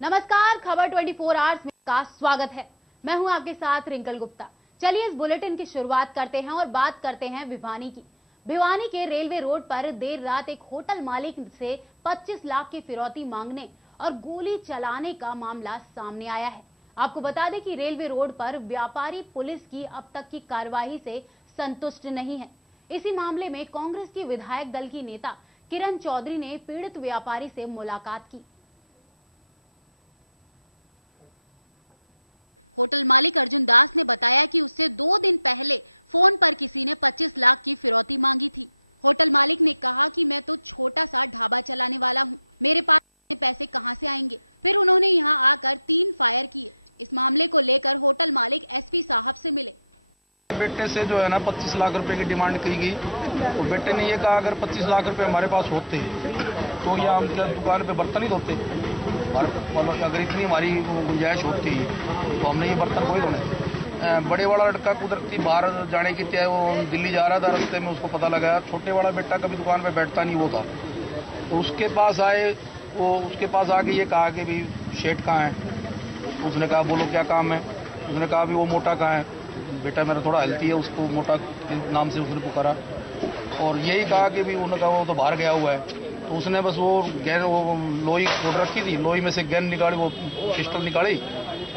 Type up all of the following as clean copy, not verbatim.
नमस्कार, खबर 24 आवर्स में का स्वागत है। मैं हूं आपके साथ रिंकल गुप्ता। चलिए इस बुलेटिन की शुरुआत करते हैं और बात करते हैं भिवानी की। भिवानी के रेलवे रोड पर देर रात एक होटल मालिक से 25 लाख की फिरौती मांगने और गोली चलाने का मामला सामने आया है। आपको बता दें कि रेलवे रोड पर व्यापारी पुलिस की अब तक की कार्रवाई से संतुष्ट नहीं है। इसी मामले में कांग्रेस की विधायक दल की नेता किरण चौधरी ने पीड़ित व्यापारी से मुलाकात की। होटल मालिक अर्जुन दास ने बताया कि उससे 2 दिन पहले फोन पर किसी ने 25 लाख की फिरौती मांगी थी। होटल मालिक ने कहा कि मैं तो छोटा सा ढाबा चलाने वाला हूँ, मेरे पास पैसे कहां से आएंगे। फिर उन्होंने यहाँ आकर 3 फायर की। इस मामले को लेकर होटल मालिक एसपी साहब से मिले। बेटे से जो है ना 25 लाख रुपए की डिमांड की गई, तो बेटे ने ये कहा अगर 25 लाख रुपए हमारे पास होते तो ये हम क्या दुकान पे बर्तन ही धोते, और मतलब अगर इतनी हमारी गुंजाइश होती तो हमने ये बर्तन कोई धोने। बड़े वाला लड़का कुदरती बाहर जाने की तय, वो दिल्ली जा रहा था, रास्ते में उसको पता लगा। छोटे वाला बेटा कभी दुकान पे बैठता नहीं वो था, तो उसके पास आए। वो उसके पास आके ये कहा कि भाई शेठ कहाँ है। उसने कहा बोलो क्या काम है। उसने कहा भी वो मोटा कहाँ है। बेटा मेरा थोड़ा हेल्थी है, उसको मोटा के नाम से उसने पुकारा और यही कहा कि भी उन्होंने कहा वो तो बाहर गया हुआ है। तो उसने बस वो गैन, वो लोही खोल रखी थी, लोही में से गैन निकाली, वो पिस्टल निकाली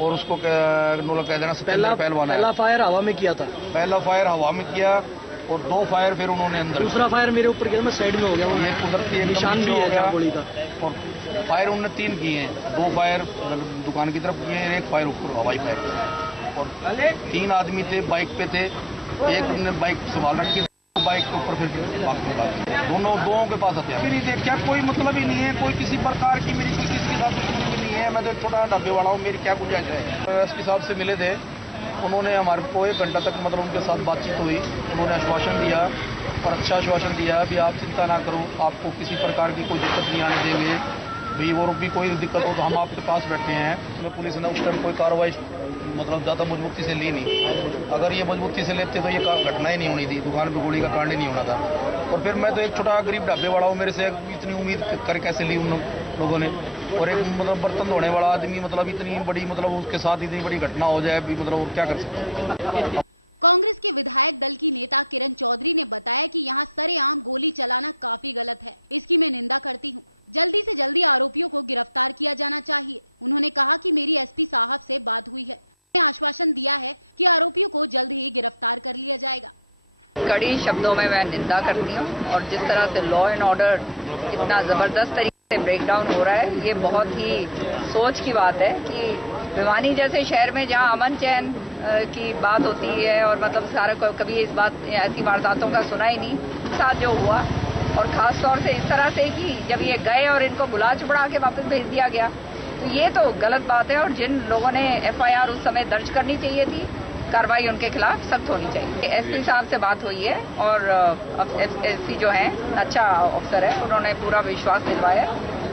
और उसको कह देना पहलवान है। पहला फायर हवा में किया था। पहला फायर हवा में किया और 2 फायर फिर उन्होंने अंदर। दूसरा फायर मेरे ऊपर किया, मैं साइड में हो गया। ये कुदरती निशान भी है गोली का। और फायर उन्होंने 3 किए हैं, 2 फायर दुकान की तरफ किए हैं, 1 फायर ऊपर हवाई फायर। और 3 आदमी थे, बाइक पे थे। एक ने बाइक संभाल रखी, बाइक के ऊपर फिर दोनों के पास हथियार। नहीं देखा, कोई मतलब ही नहीं है, कोई किसी प्रकार की मेरी किसी के साथ दुश्मनी नहीं है। मैं तो एक छोटा ढाबे वाला हूँ, मेरी क्या गुंजाइश है। एसपी साहब से मिले थे, उन्होंने हमारे को 1 घंटा तक मतलब उनके साथ बातचीत हुई। उन्होंने आश्वासन दिया और अच्छा आश्वासन दिया भी आप चिंता ना करो, आपको किसी प्रकार की कोई दिक्कत नहीं आने देंगे भी। और भी कोई दिक्कत हो तो हम आपके पास बैठे हैं। उसमें पुलिस ने उस टाइम कोई कार्रवाई मतलब ज़्यादा मजबूती से ली नहीं। अगर ये मजबूती से लेते तो ये घटना ही नहीं होनी थी, दुकान पे गोली का कांड ही नहीं होना था। और फिर मैं तो एक छोटा गरीब ढाबे वाला हूँ, मेरे से इतनी उम्मीद कर कैसे ली उन लोगों ने। और एक मतलब बर्तन धोने वाला आदमी मतलब इतनी बड़ी मतलब उसके साथ इतनी बड़ी घटना हो जाए भी, मतलब वो क्या कर सकते हैं। कांग्रेस के विधायक दल की नेता किरण चौधरी ने बताया कि यहाँ सरेआम गोली चलाना काफी गलत है, इसकी मैं निंदा करती हूँ। जल्दी से जल्दी आरोपियों को गिरफ्तार किया जाना चाहिए। उन्होंने कहा कि मेरी एसपी साहब से बात हुई है, आश्वासन दिया है कि आरोपियों को जल्द ही गिरफ्तार कर लिया जाएगा। कड़ी शब्दों में मैं निंदा करती हूँ और जिस तरह से लॉ एंड ऑर्डर इतना जबरदस्त तरीके से ब्रेकडाउन हो रहा है, ये बहुत ही सोच की बात है कि भिवानी जैसे शहर में जहाँ अमन चैन की बात होती है और मतलब सारा कभी इस बात ऐसी वारदातों का सुना ही नहीं। साथ जो हुआ और खास तौर से इस तरह से कि जब ये गए और इनको बुला चुपड़ा के वापस भेज दिया गया, तो ये तो गलत बात है। और जिन लोगों ने FIR उस समय दर्ज करनी चाहिए थी, कार्रवाई उनके खिलाफ सख्त होनी चाहिए। एसपी साहब से बात हुई है और एसपी जो है अच्छा अफसर है, उन्होंने पूरा विश्वास दिलवाया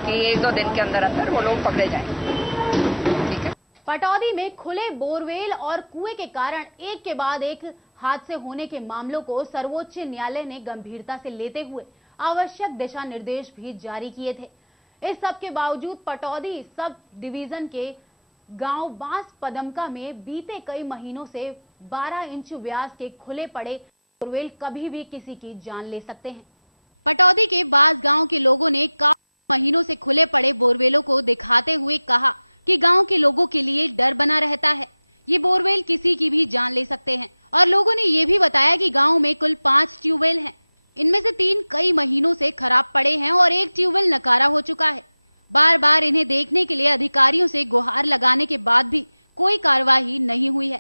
कि 1-2 दिन के अंदर अंदर वो लोग पकड़े जाएंगे। ठीक है। पटौदी में खुले बोरवेल और कुएं के कारण एक के बाद एक हादसे होने के मामलों को सर्वोच्च न्यायालय ने गंभीरता से लेते हुए आवश्यक दिशा निर्देश भी जारी किए थे। इस सब के बावजूद पटौदी सब डिवीजन के गांव बांस पदमका में बीते कई महीनों से 12 इंच व्यास के खुले पड़े बोरवेल कभी भी किसी की जान ले सकते हैं। पटौदी के पास गांव के लोगों ने काफी महीनों से खुले पड़े बोरवेलों को दिखाते हुए कहा कि गांव के लोगों के लिए डर बना रहता है कि बोरवेल किसी की भी जान ले सकते हैं। और लोगों ने ये भी बताया कि गांव में कुल 5 ट्यूबवेल है, इनमें से 3 कई महीनों से खराब पड़े हैं और एक ट्यूबवेल नकारा हो चुका है। बार बार इन्हें देखने के लिए अधिकारियों से गुहार लगाने के बाद भी कोई कार्रवाई नहीं हुई है।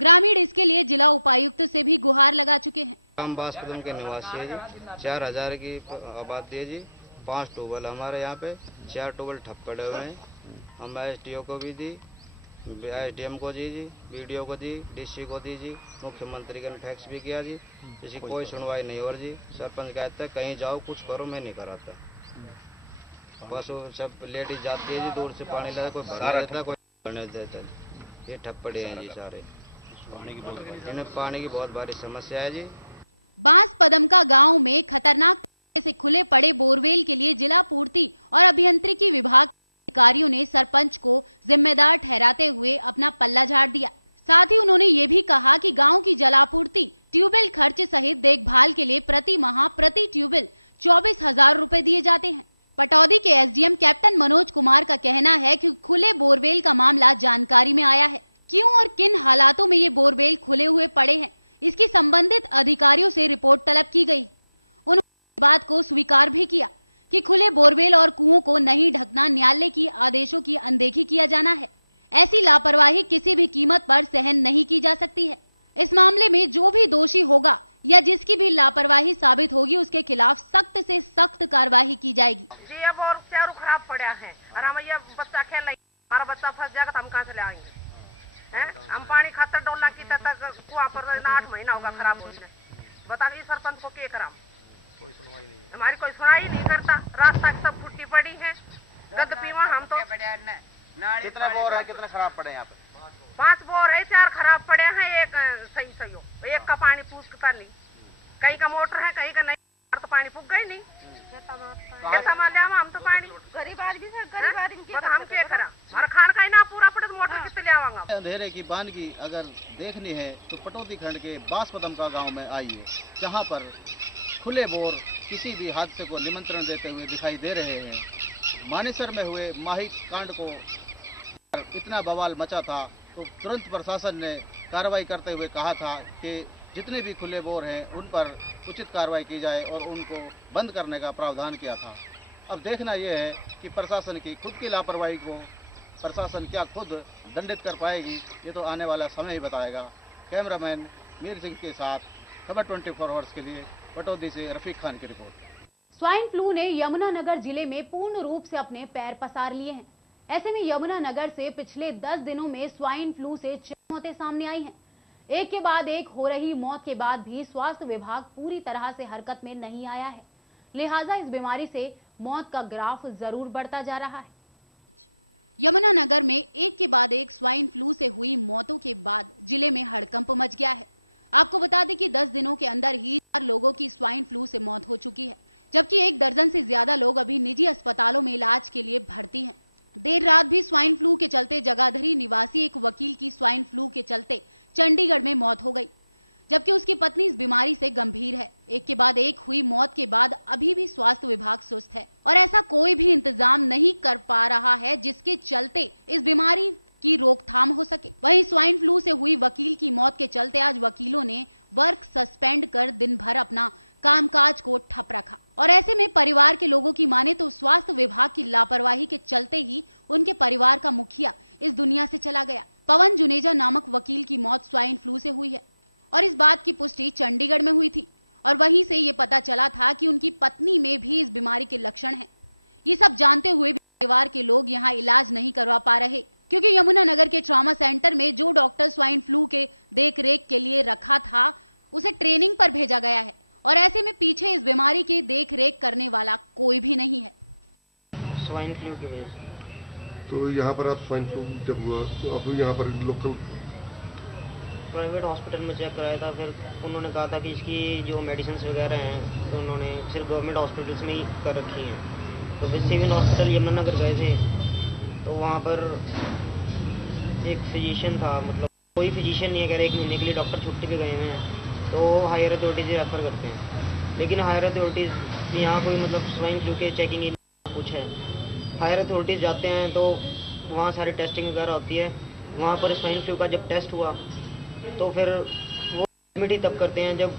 ग्रामीण इसके लिए जिला उपायुक्त से भी गुहार लगा चुके हैं। हम बांसपदम के निवासी है जी, 4000 की आबादी है जी। 5 ट्यूबवेल हमारे यहाँ पे, 4 ट्यूबवेल ठप पड़े हुए हैं। हम SDO को भी दी, SDM को दी जी, BDO को दी, DC को दी जी, मुख्यमंत्री के फैक्स भी किया जी, किसी कोई सुनवाई नहीं हो रही जी। सरपंच कहते हैं कहीं जाओ कुछ करो, मैं नहीं कराता। बस वो सब लेडीज जाती है जी, दूर से पानी लाता, कोई भरा रहता, कोई भरने देता। ये ठप पड़े हैं जी सारे। इन्हें पानी की बहुत भारी समस्या है जी। बांस पदमका गांव में खतरनाक से खुले पड़े बोरवेल के लिए जिला पूर्ति और अभियंत्रिकी विभाग अधिकारियों ने सरपंच को जिम्मेदार ठहराते हुए अपना पल्ला झाड़ दिया। साथ ही उन्होंने ये भी कहा कि गांव की जलापूर्ति, ट्यूबवेल खर्च सहित देखभाल के लिए प्रति माह प्रति ट्यूबवेल 24,000 रूपए दिए जाते हैं। पटौदी के एसडीएम कैप्टन मनोज कुमार का कहना है कि खुले बोरवेल का मामला जानकारी में आया है। क्यों और किन हालातों में ये बोरवेल खुले हुए पड़े हैं, इसकी संबंधित अधिकारियों से रिपोर्ट तलब की गई। उन्होंने बात को स्वीकार भी किया कि खुले बोरवेल और कुओं को नहीं ढक्कन डालने की आदेशों की अनदेखी किया जाना है। ऐसी लापरवाही किसी भी कीमत पर सहन नहीं की जा सकती है। इस मामले में जो भी दोषी होगा या जिसकी भी लापरवाही साबित होगी, उसके खिलाफ सख्त से सख्त कार्रवाई की जाएगी। जी अब और चारों खराब पड़ा है और हम ये बच्चा खेल रहे, हमारा बच्चा फंस जाएगा तो हम कहाँ से ले आएंगे? हैं? हम पानी खातर डोलना की तक कुआं पर 8 महीना होगा खराब हो गया। बता दीजिए सरपंच को क्या कराम? हमारी कोई सुनाई नहीं करता। रास्ता की सब फुट्टी पड़ी है, गंद पीवा हम तो। कितने बोर है, कितने खराब पड़े यहाँ पे? 5 बोर है, 4 खराब पड़े हैं, एक सही हो। एक का पानी पूछता नहीं, कहीं का मोटर है कहीं का नहीं, तो पानी पुग गई नहीं। हम तो पानी गरीब आदमी से गरीब आदमी हम क्या करा? हमारा खान का ही ना पूरा पड़े तो मोटर कितने ले आवांगा? अंधेरे की बानगी अगर देखनी है तो पटौदी खंड के बांसपदम गांव में आइए, जहां पर खुले बोर किसी भी हादसे को निमंत्रण देते हुए दिखाई दे रहे हैं। मानेसर में हुए माही कांड को इतना बवाल मचा था तो तुरंत प्रशासन ने कार्रवाई करते हुए कहा था कि जितने भी खुले बोर हैं उन पर उचित कार्रवाई की जाए और उनको बंद करने का प्रावधान किया था। अब देखना यह है कि प्रशासन की खुद की लापरवाही को प्रशासन क्या खुद दंडित कर पाएगी, ये तो आने वाला समय ही बताएगा। कैमरामैन मीर सिंह के साथ खबर 24 आवर्स के लिए पटौदी से रफीक खान की रिपोर्ट। स्वाइन फ्लू ने यमुनानगर जिले में पूर्ण रूप से अपने पैर पसार लिए हैं। ऐसे में यमुनानगर से पिछले 10 दिनों में स्वाइन फ्लू से 4 मौतें सामने आई हैं। एक के बाद एक हो रही मौत के बाद भी स्वास्थ्य विभाग पूरी तरह से हरकत में नहीं आया है, लिहाजा इस बीमारी से मौत का ग्राफ जरूर बढ़ता जा रहा है। यमुनानगर में एक के बाद एक स्वाइन फ्लू से हुई मौतों के बाद जिले में हड़कंप मच गया है। आपको बता दें कि 10 दिनों के अंदर ही 4 लोगों की स्वाइन फ्लू से मौत हो चुकी है, जबकि 1 दर्जन से ज्यादा लोग अभी निजी अस्पतालों में इलाज के लिए भर्ती हैं। देर रात भी स्वाइन फ्लू के चलते जगाधरी निवासी एक वकील की स्वाइन फ्लू के चलते चंडीगढ़ में मौत हो गई, जबकि उसकी पत्नी इस बीमारी से गंभीर है। एक के बाद एक हुई मौत के बाद अभी भी स्वास्थ्य विभाग सुस्त है और ऐसा कोई भी इंतजाम नहीं कर पा रहा है जिसके चलते इस बीमारी की रोकथाम हो सके। वहीं स्वाइन फ्लू से हुई वकील की मौत के चलते आज वकीलों ने वर्क सस्पेंड कर दिन भर अपना कामकाज को ठप रखा और ऐसे में परिवार के लोगों की माने तो स्वास्थ्य विभाग की लापरवाही के चलते ही उनके परिवार का मुखिया इस दुनिया से चला गया। पवन जुनेजा नामक वकील की मौत स्वाइन फ्लू से हुई है और इस बात की पुष्टि चंडीगढ़ में हुई थी और वहीं से ये पता चला था कि उनकी पत्नी में भी इस बीमारी के लक्षण है। ये सब जानते हुए परिवार के लोग यहाँ इलाज नहीं करवा पा रहे क्योंकि यमुनानगर के ट्रॉमा सेंटर में जो डॉक्टर स्वाइन फ्लू के देख रेख के लिए रखा था उसे ट्रेनिंग पर भेजा गया है और ऐसे में पीछे इस बीमारी की देख रेख करने वाला कोई भी नहीं है। स्वाइन फ्लू की वजह से तो यहाँ पर आप स्वाइन फ्लू जब हुआ तो आप यहाँ पर लोकल प्राइवेट हॉस्पिटल में चेक कराया था, फिर उन्होंने कहा था कि इसकी जो मेडिसिन वगैरह हैं तो उन्होंने सिर्फ गवर्नमेंट हॉस्पिटल्स में ही कर रखी हैं। तो फिर सिविल हॉस्पिटल यमुनानगर गए थे तो वहाँ पर एक फिजिशियन था, मतलब कोई फिजिशियन नहीं है, कह रहे 1 महीने के लिए डॉक्टर छुट्टी पे गए हुए हैं, तो हायर अथॉरिटीज रेफर करते हैं। लेकिन हायर अथॉरिटीज़ यहाँ कोई मतलब स्वाइन फ्लू के चेकिंग ही कुछ है। हायर अथॉरिटीज़ जाते हैं तो वहाँ सारी टेस्टिंग वगैरह होती है। वहाँ पर स्वाइन फ्लू का जब टेस्ट हुआ तो फिर वो एडमिट ही तब करते हैं जब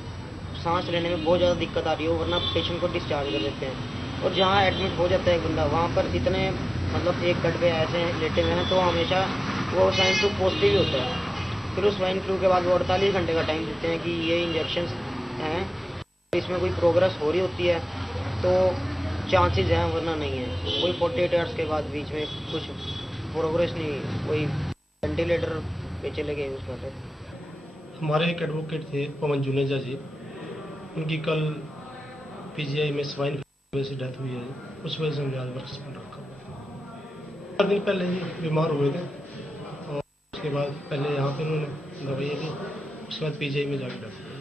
सांस लेने में बहुत ज़्यादा दिक्कत आ रही हो, वरना पेशेंट को डिस्चार्ज कर देते हैं। और जहाँ एडमिट हो जाता है एक बंदा, वहाँ पर इतने मतलब एक बेड पे ऐसे लेटे हुए हैं तो हमेशा वो स्वाइन फ्लू पॉजिटिव ही होता है। फिर उस स्वाइन फ्लू के बाद वो 48 घंटे का टाइम देते हैं कि ये इंजेक्शन हैं, इसमें कोई प्रोग्रेस हो रही होती है तो चांसेस हैं, वरना नहीं है। कोई 48 आवर्स के बाद बीच में कुछ प्रोग्रेस नहीं, कोई वेंटिलेटर पे चले गए उस पर। हमारे एक एडवोकेट थे पवन जुनेजा जी, उनकी कल पीजीआई में स्वाइन फ्लू से डेथ हुई है। उस वजह से हमने आज वर्क सस्पेंड रखा। 4 दिन पहले ही बीमार हुए थे और उसके बाद पहले यहाँ पे उन्होंने दवाई ली, उसके बाद पीजीआई में जाकर डेथ हुई।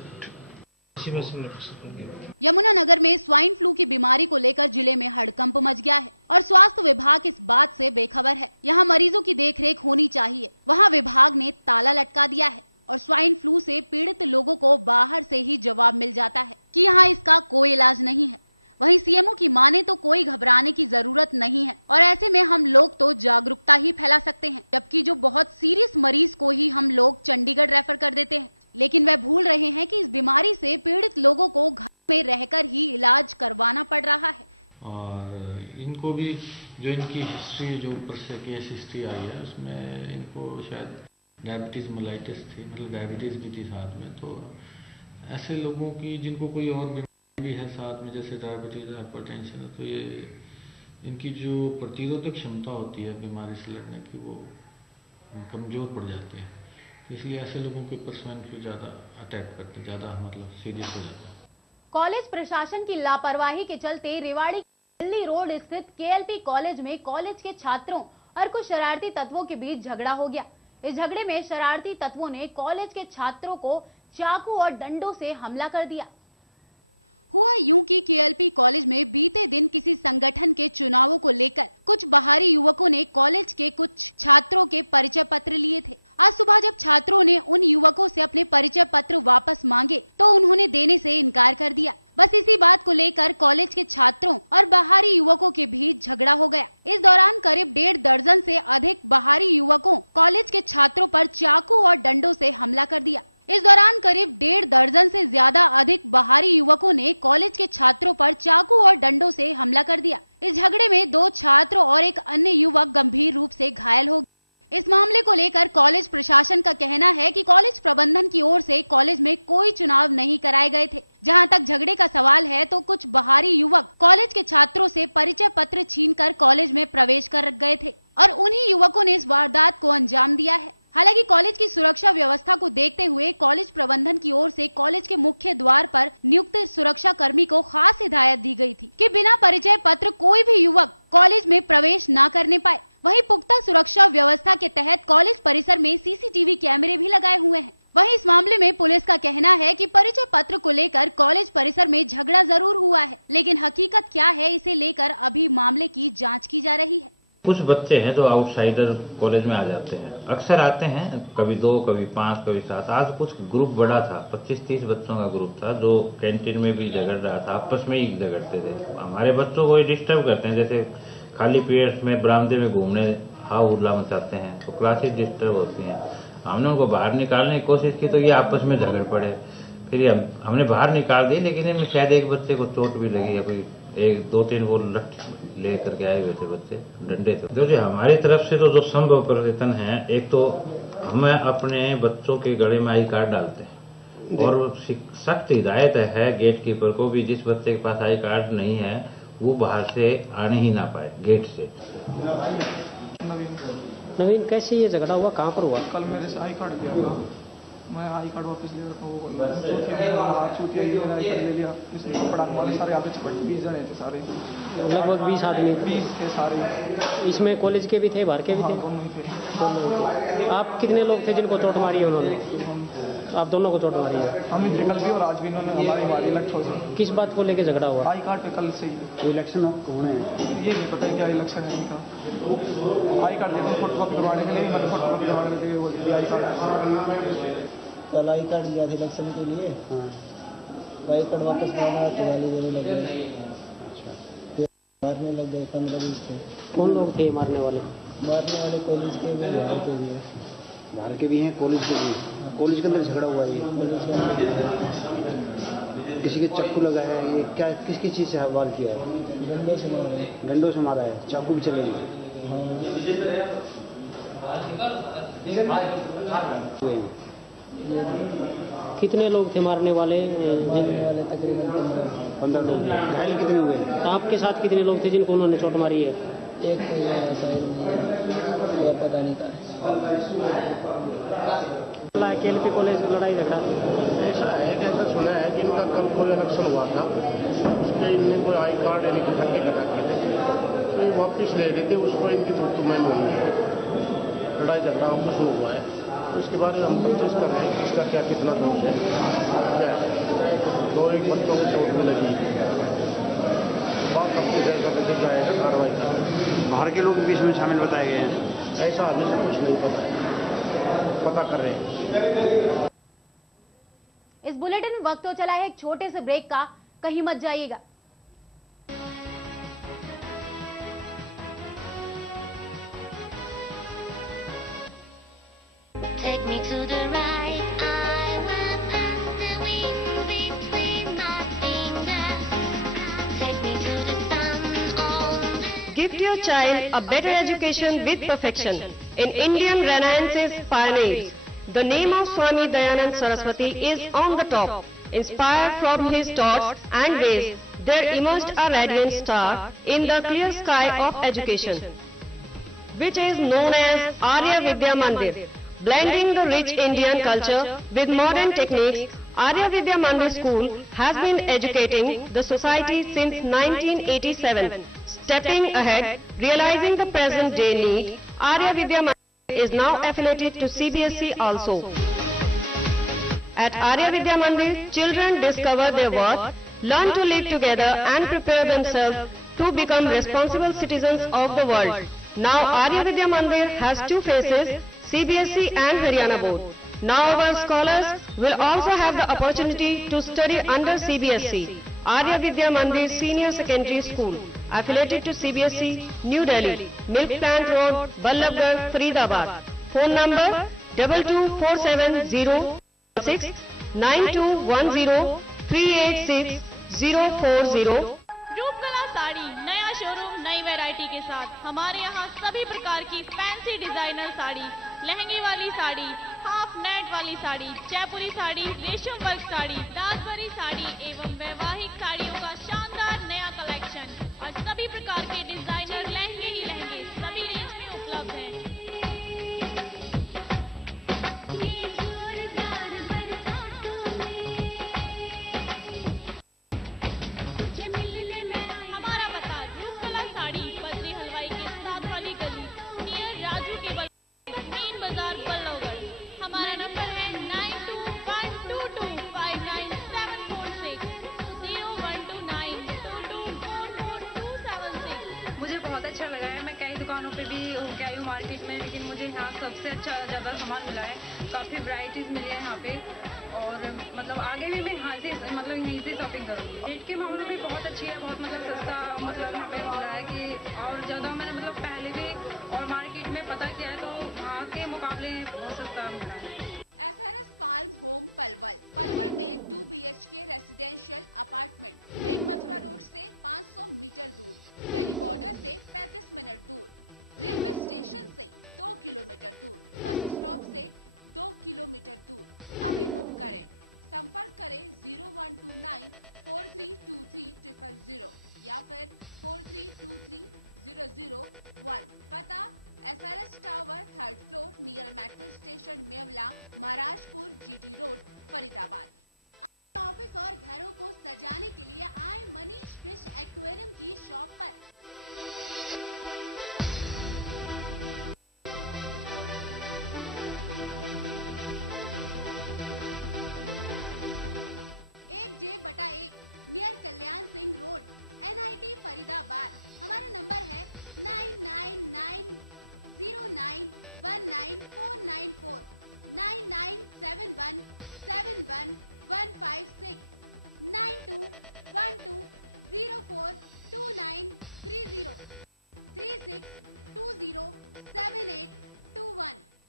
इसी वजह से हमने वर्क सस्पेंड किया। यमुनानगर में स्वाइन फ्लू की बीमारी को लेकर जिले में हड़कंप मच गया है। और स्वास्थ्य विभाग इस बात से बेखबर है। यहाँ मरीजों की देखरेख होनी चाहिए, वहाँ विभाग ने ताला लटका दिया है और स्वाइन फ्लू से पीड़ित लोगों को बाहर से ही जवाब मिल जाता है कि यहाँ इसका कोई इलाज नहीं है। वहीं सीएमओ की माने तो कोई घबराने की जरूरत नहीं है और ऐसे में हम लोग तो जागरूकता ही फैला सकते हैं, जबकि जो बहुत सीरियस मरीज को ही हम लोग चंडीगढ़ रेफर कर देते हैं। लेकिन वे भूल रहे हैं कि इस बीमारी से पीड़ित लोगों को घर पे रहकर ही इलाज करवाना पड़ रहा है। और इनको भी जो इनकी हिस्ट्री, जो ऊपर से केस हिस्ट्री आई है, उसमें इनको शायद डायबिटीज़ मेलाइटिस थी, मतलब डायबिटीज़ भी थी साथ में। तो ऐसे लोगों की जिनको कोई और बीमारी भी है साथ में, जैसे डायबिटीज़, हाइपरटेंशन, तो ये इनकी जो प्रतिरोधक क्षमता होती है बीमारी से लड़ने की, वो कमज़ोर पड़ जाती है। तो इसलिए ऐसे लोगों के ऊपर स्वाइन फ्लू ज़्यादा अटैक करते हैं, ज़्यादा मतलब सीरियस हो जाता है। कॉलेज प्रशासन की लापरवाही के चलते रेवाड़ी दिल्ली रोड स्थित केएलपी कॉलेज में कॉलेज के छात्रों और कुछ शरारती तत्वों के बीच झगड़ा हो गया। इस झगड़े में शरारती तत्वों ने कॉलेज के छात्रों को चाकू और डंडों से हमला कर दिया। यूके केएलपी कॉलेज में बीते दिन किसी संगठन के चुनावों को लेकर कुछ बाहरी युवकों ने कॉलेज के कुछ छात्रों के परिचय पत्र लिए थे और सुबह जब छात्रों ने उन युवकों से अपने परिचय पत्र वापस मांगे तो उन्होंने देने से इनकार कर दिया। बस इसी बात को लेकर कॉलेज के छात्रों और बाहरी युवकों के बीच झगड़ा हो गया। इस दौरान करीब 1.5 दर्जन से अधिक बाहरी युवकों कॉलेज के छात्रों पर चाकू और डंडों से हमला कर दिया। इस दौरान करीब 1.5 दर्जन से ज्यादा अधिक बाहरी युवकों ने कॉलेज के छात्रों पर चाकू और डंडों से हमला कर दिया। इस झगड़े में 2 छात्र और एक अन्य युवक गंभीर रूप से घायल हो। इस मामले को लेकर कॉलेज प्रशासन का कहना है कि कॉलेज प्रबंधन की ओर से कॉलेज में कोई चुनाव नहीं कराए गए थे। जहां तक झगड़े का सवाल है तो कुछ बाहरी युवक कॉलेज के छात्रों से परिचय पत्र छीनकर कॉलेज में प्रवेश कर गए थे और उन्हीं युवकों ने इस वारदात को अंजाम दिया है। हालांकि कॉलेज की सुरक्षा व्यवस्था को देखते हुए कॉलेज प्रबंधन की ओर से कॉलेज के मुख्य द्वार पर नियुक्त सुरक्षा कर्मी को खास हिदायत दी गई थी कि बिना परिचय पत्र कोई भी युवक कॉलेज में प्रवेश न करने पाए। वहीं पुख्ता सुरक्षा व्यवस्था के तहत कॉलेज परिसर में सीसीटीवी कैमरे भी लगाए हुए हैं। वहीं इस मामले में पुलिस का कहना है कि परिचय पत्र को लेकर कॉलेज परिसर में झगड़ा जरूर हुआ है, लेकिन हकीकत क्या है इसे लेकर अभी मामले की जाँच की जा रही है। कुछ बच्चे हैं जो आउटसाइडर कॉलेज में आ जाते हैं, अक्सर आते हैं, कभी 2, कभी 5, कभी 7। आज कुछ ग्रुप बड़ा था, 25-30 बच्चों का ग्रुप था जो कैंटीन में भी झगड़ रहा था, आपस में ही झगड़ते थे। हमारे बच्चों को ये डिस्टर्ब करते हैं, जैसे खाली पीरियड्स में बरामदे में घूमने हाव हुल्ला मचाते हैं तो क्लासेस डिस्टर्ब होती हैं। हमने उनको बाहर निकालने की कोशिश की तो ये आपस में झगड़ पड़े, फिर हमने बाहर निकाल दी, लेकिन इनमें शायद एक बच्चे को चोट भी लगी है, कोई 1-2-3 वो लठ लेकर के आए हुए थे बच्चे, डंडे थे। जो हमारी तरफ से तो जो संभव प्रयत्न है, एक तो हमें अपने बच्चों के गले में आई कार्ड डालते हैं और सख्त हिदायत है गेट कीपर को भी, जिस बच्चे के पास आई कार्ड नहीं है वो बाहर से आने ही ना पाए गेट से। नवीन, कैसे ये झगड़ा हुआ, कहाँ पर हुआ? कल मेरे से आई कार्ड दिया था, मैं आई कार्ड वापस ले रहा था, वो चूतिया ले लिया। इसमें पढ़ाने वाले सारे आगे 20 जने थे, सारे लगभग 20 आदमी 20 थे सारे। इसमें कॉलेज के भी थे, बाहर के भी थे? दोनों ही थे। आप कितने लोग थे जिनको चोट मारी है उन्होंने? आप दोनों को चोट मारी है? हम ही थे कल भी और आज भी इन्होंने हमारी मारी लट्ठों से। किस बात को लेकर झगड़ा हुआ? आई कार्ड पे कल से ही। इलेक्शन कौन है ये नहीं पता क्या इलेक्शन है इनका। आई कार्ड देते फोटो कॉपी करवाने के लिए, मतलब फोटो कॉपी करवाने के लिए बोलती आई कार्ड। कल आई कार्ड दिया था इलेक्शन के लिए, आई कार्ड वापस लाना तो गाली देने लगे, मारने लग गए। 15-20 थे। कौन लोग थे मारने वाले? मारने वाले कॉलेज के भी, बाहर के भी हैं। बाहर के भी हैं, कॉलेज के भी। कॉलेज के अंदर झगड़ा हुआ है ये? किसी के चक्कू लगा है, ये क्या किसकी चीज़ से वार किया है? डंडों से मारा है। डंडों से मारा है, चाकू भी चलेगी? कितने लोग थे मारने वाले? तकरीबन 15 लोग। घायल कितने हुए? आपके साथ कितने लोग थे जिनको उन्होंने चोट मारी है? एक पता नहीं था। केएलपी कॉलेज लड़ाई झगड़ा ऐसा है कि ऐसा सुना है कि इनका कल कोई इलेक्शन हुआ था, उसके इनने कोई आई कार्ड यानी कि इकट्ठे कर रखे थे, तो ये वापस ले रहे थे, उसको इनकी तुर्तुमैन हुई है, लड़ाई झगड़ा हमको शुरू हुआ है। तो इसके बारे में हम तफ्तीश कर रहे हैं इसका क्या कितना दोष है, क्या है। 2 एक बच्चों को चोट भी लगी। बात सबको शेयर करके जो जाएगा कार्रवाई करें। बाहर के लोग भी इसमें शामिल बताए गए हैं? ऐसा हमें से कुछ नहीं पता है, पता कर रहे हैं। इस बुलेटिन में वक्त हो चला है एक छोटे से ब्रेक का, कहीं मत जाइएगा। Take me to the right, I will pass the wind between my fingers. Take me to the sun on. Gift your child a better education with perfection in Indian Renaissance's pioneers. The name of Swami Dayanand Saraswati is on the top. Inspired from his thoughts and ways, there emerged a radiant star in the clear sky of education, which is known as Arya Vidya Mandir. Blending the rich Indian culture with modern techniques, Arya Vidya Mandir School has been educating the society since 1987. Stepping ahead, realizing the present day need, Arya Vidya Mandir is now affiliated to CBSE also. At Arya Vidya Mandir, children discover their worth, learn to live together and prepare themselves to become responsible citizens of the world. Now Arya Vidya Mandir has two faces, CBSE and Haryana Board. Now our scholars will also have the opportunity to study under CBSE. Arya Vidya Mandir Senior Secondary School, affiliated to CBSE, New Delhi, Milk Plant Road, Ballabgarh, Faridabad. Phone number 224706 9210 386 040. Roopkala sari नया showroom नई variety के साथ। हमारे यहाँ सभी प्रकार की fancy designer sari, लहंगे वाली साड़ी, हाफ नेट वाली साड़ी, जयपुरी साड़ी, रेशम वर्क साड़ी, दासबरी साड़ी एवं वैवाहिक साड़ियों का शानदार नया कलेक्शन और सभी प्रकार के डिजाइनर लहंगे ही लहंगे सभी रेंज में उपलब्ध हैं। हमारा नंबर है 9212259746 01292244276। मुझे बहुत अच्छा लगा है। मैं कई दुकानों पे भी होके आई हूँ मार्केट में, लेकिन मुझे यहाँ सबसे अच्छा ज़्यादा सामान मिला है। काफ़ी वैरायटीज़ मिली है यहाँ पे और मतलब आगे भी मैं यहाँ से मतलब यहीं से शॉपिंग करूँगी। रेट के मामले में बहुत अच्छी है, बहुत मतलब सस्ता मतलब यहाँ पे मिल रहा है कि और ज़्यादा मैंने मतलब पहले भी और मार्केट में पता किया है तो वहाँ के मुकाबले बहुत सस्ता मिल रहा है।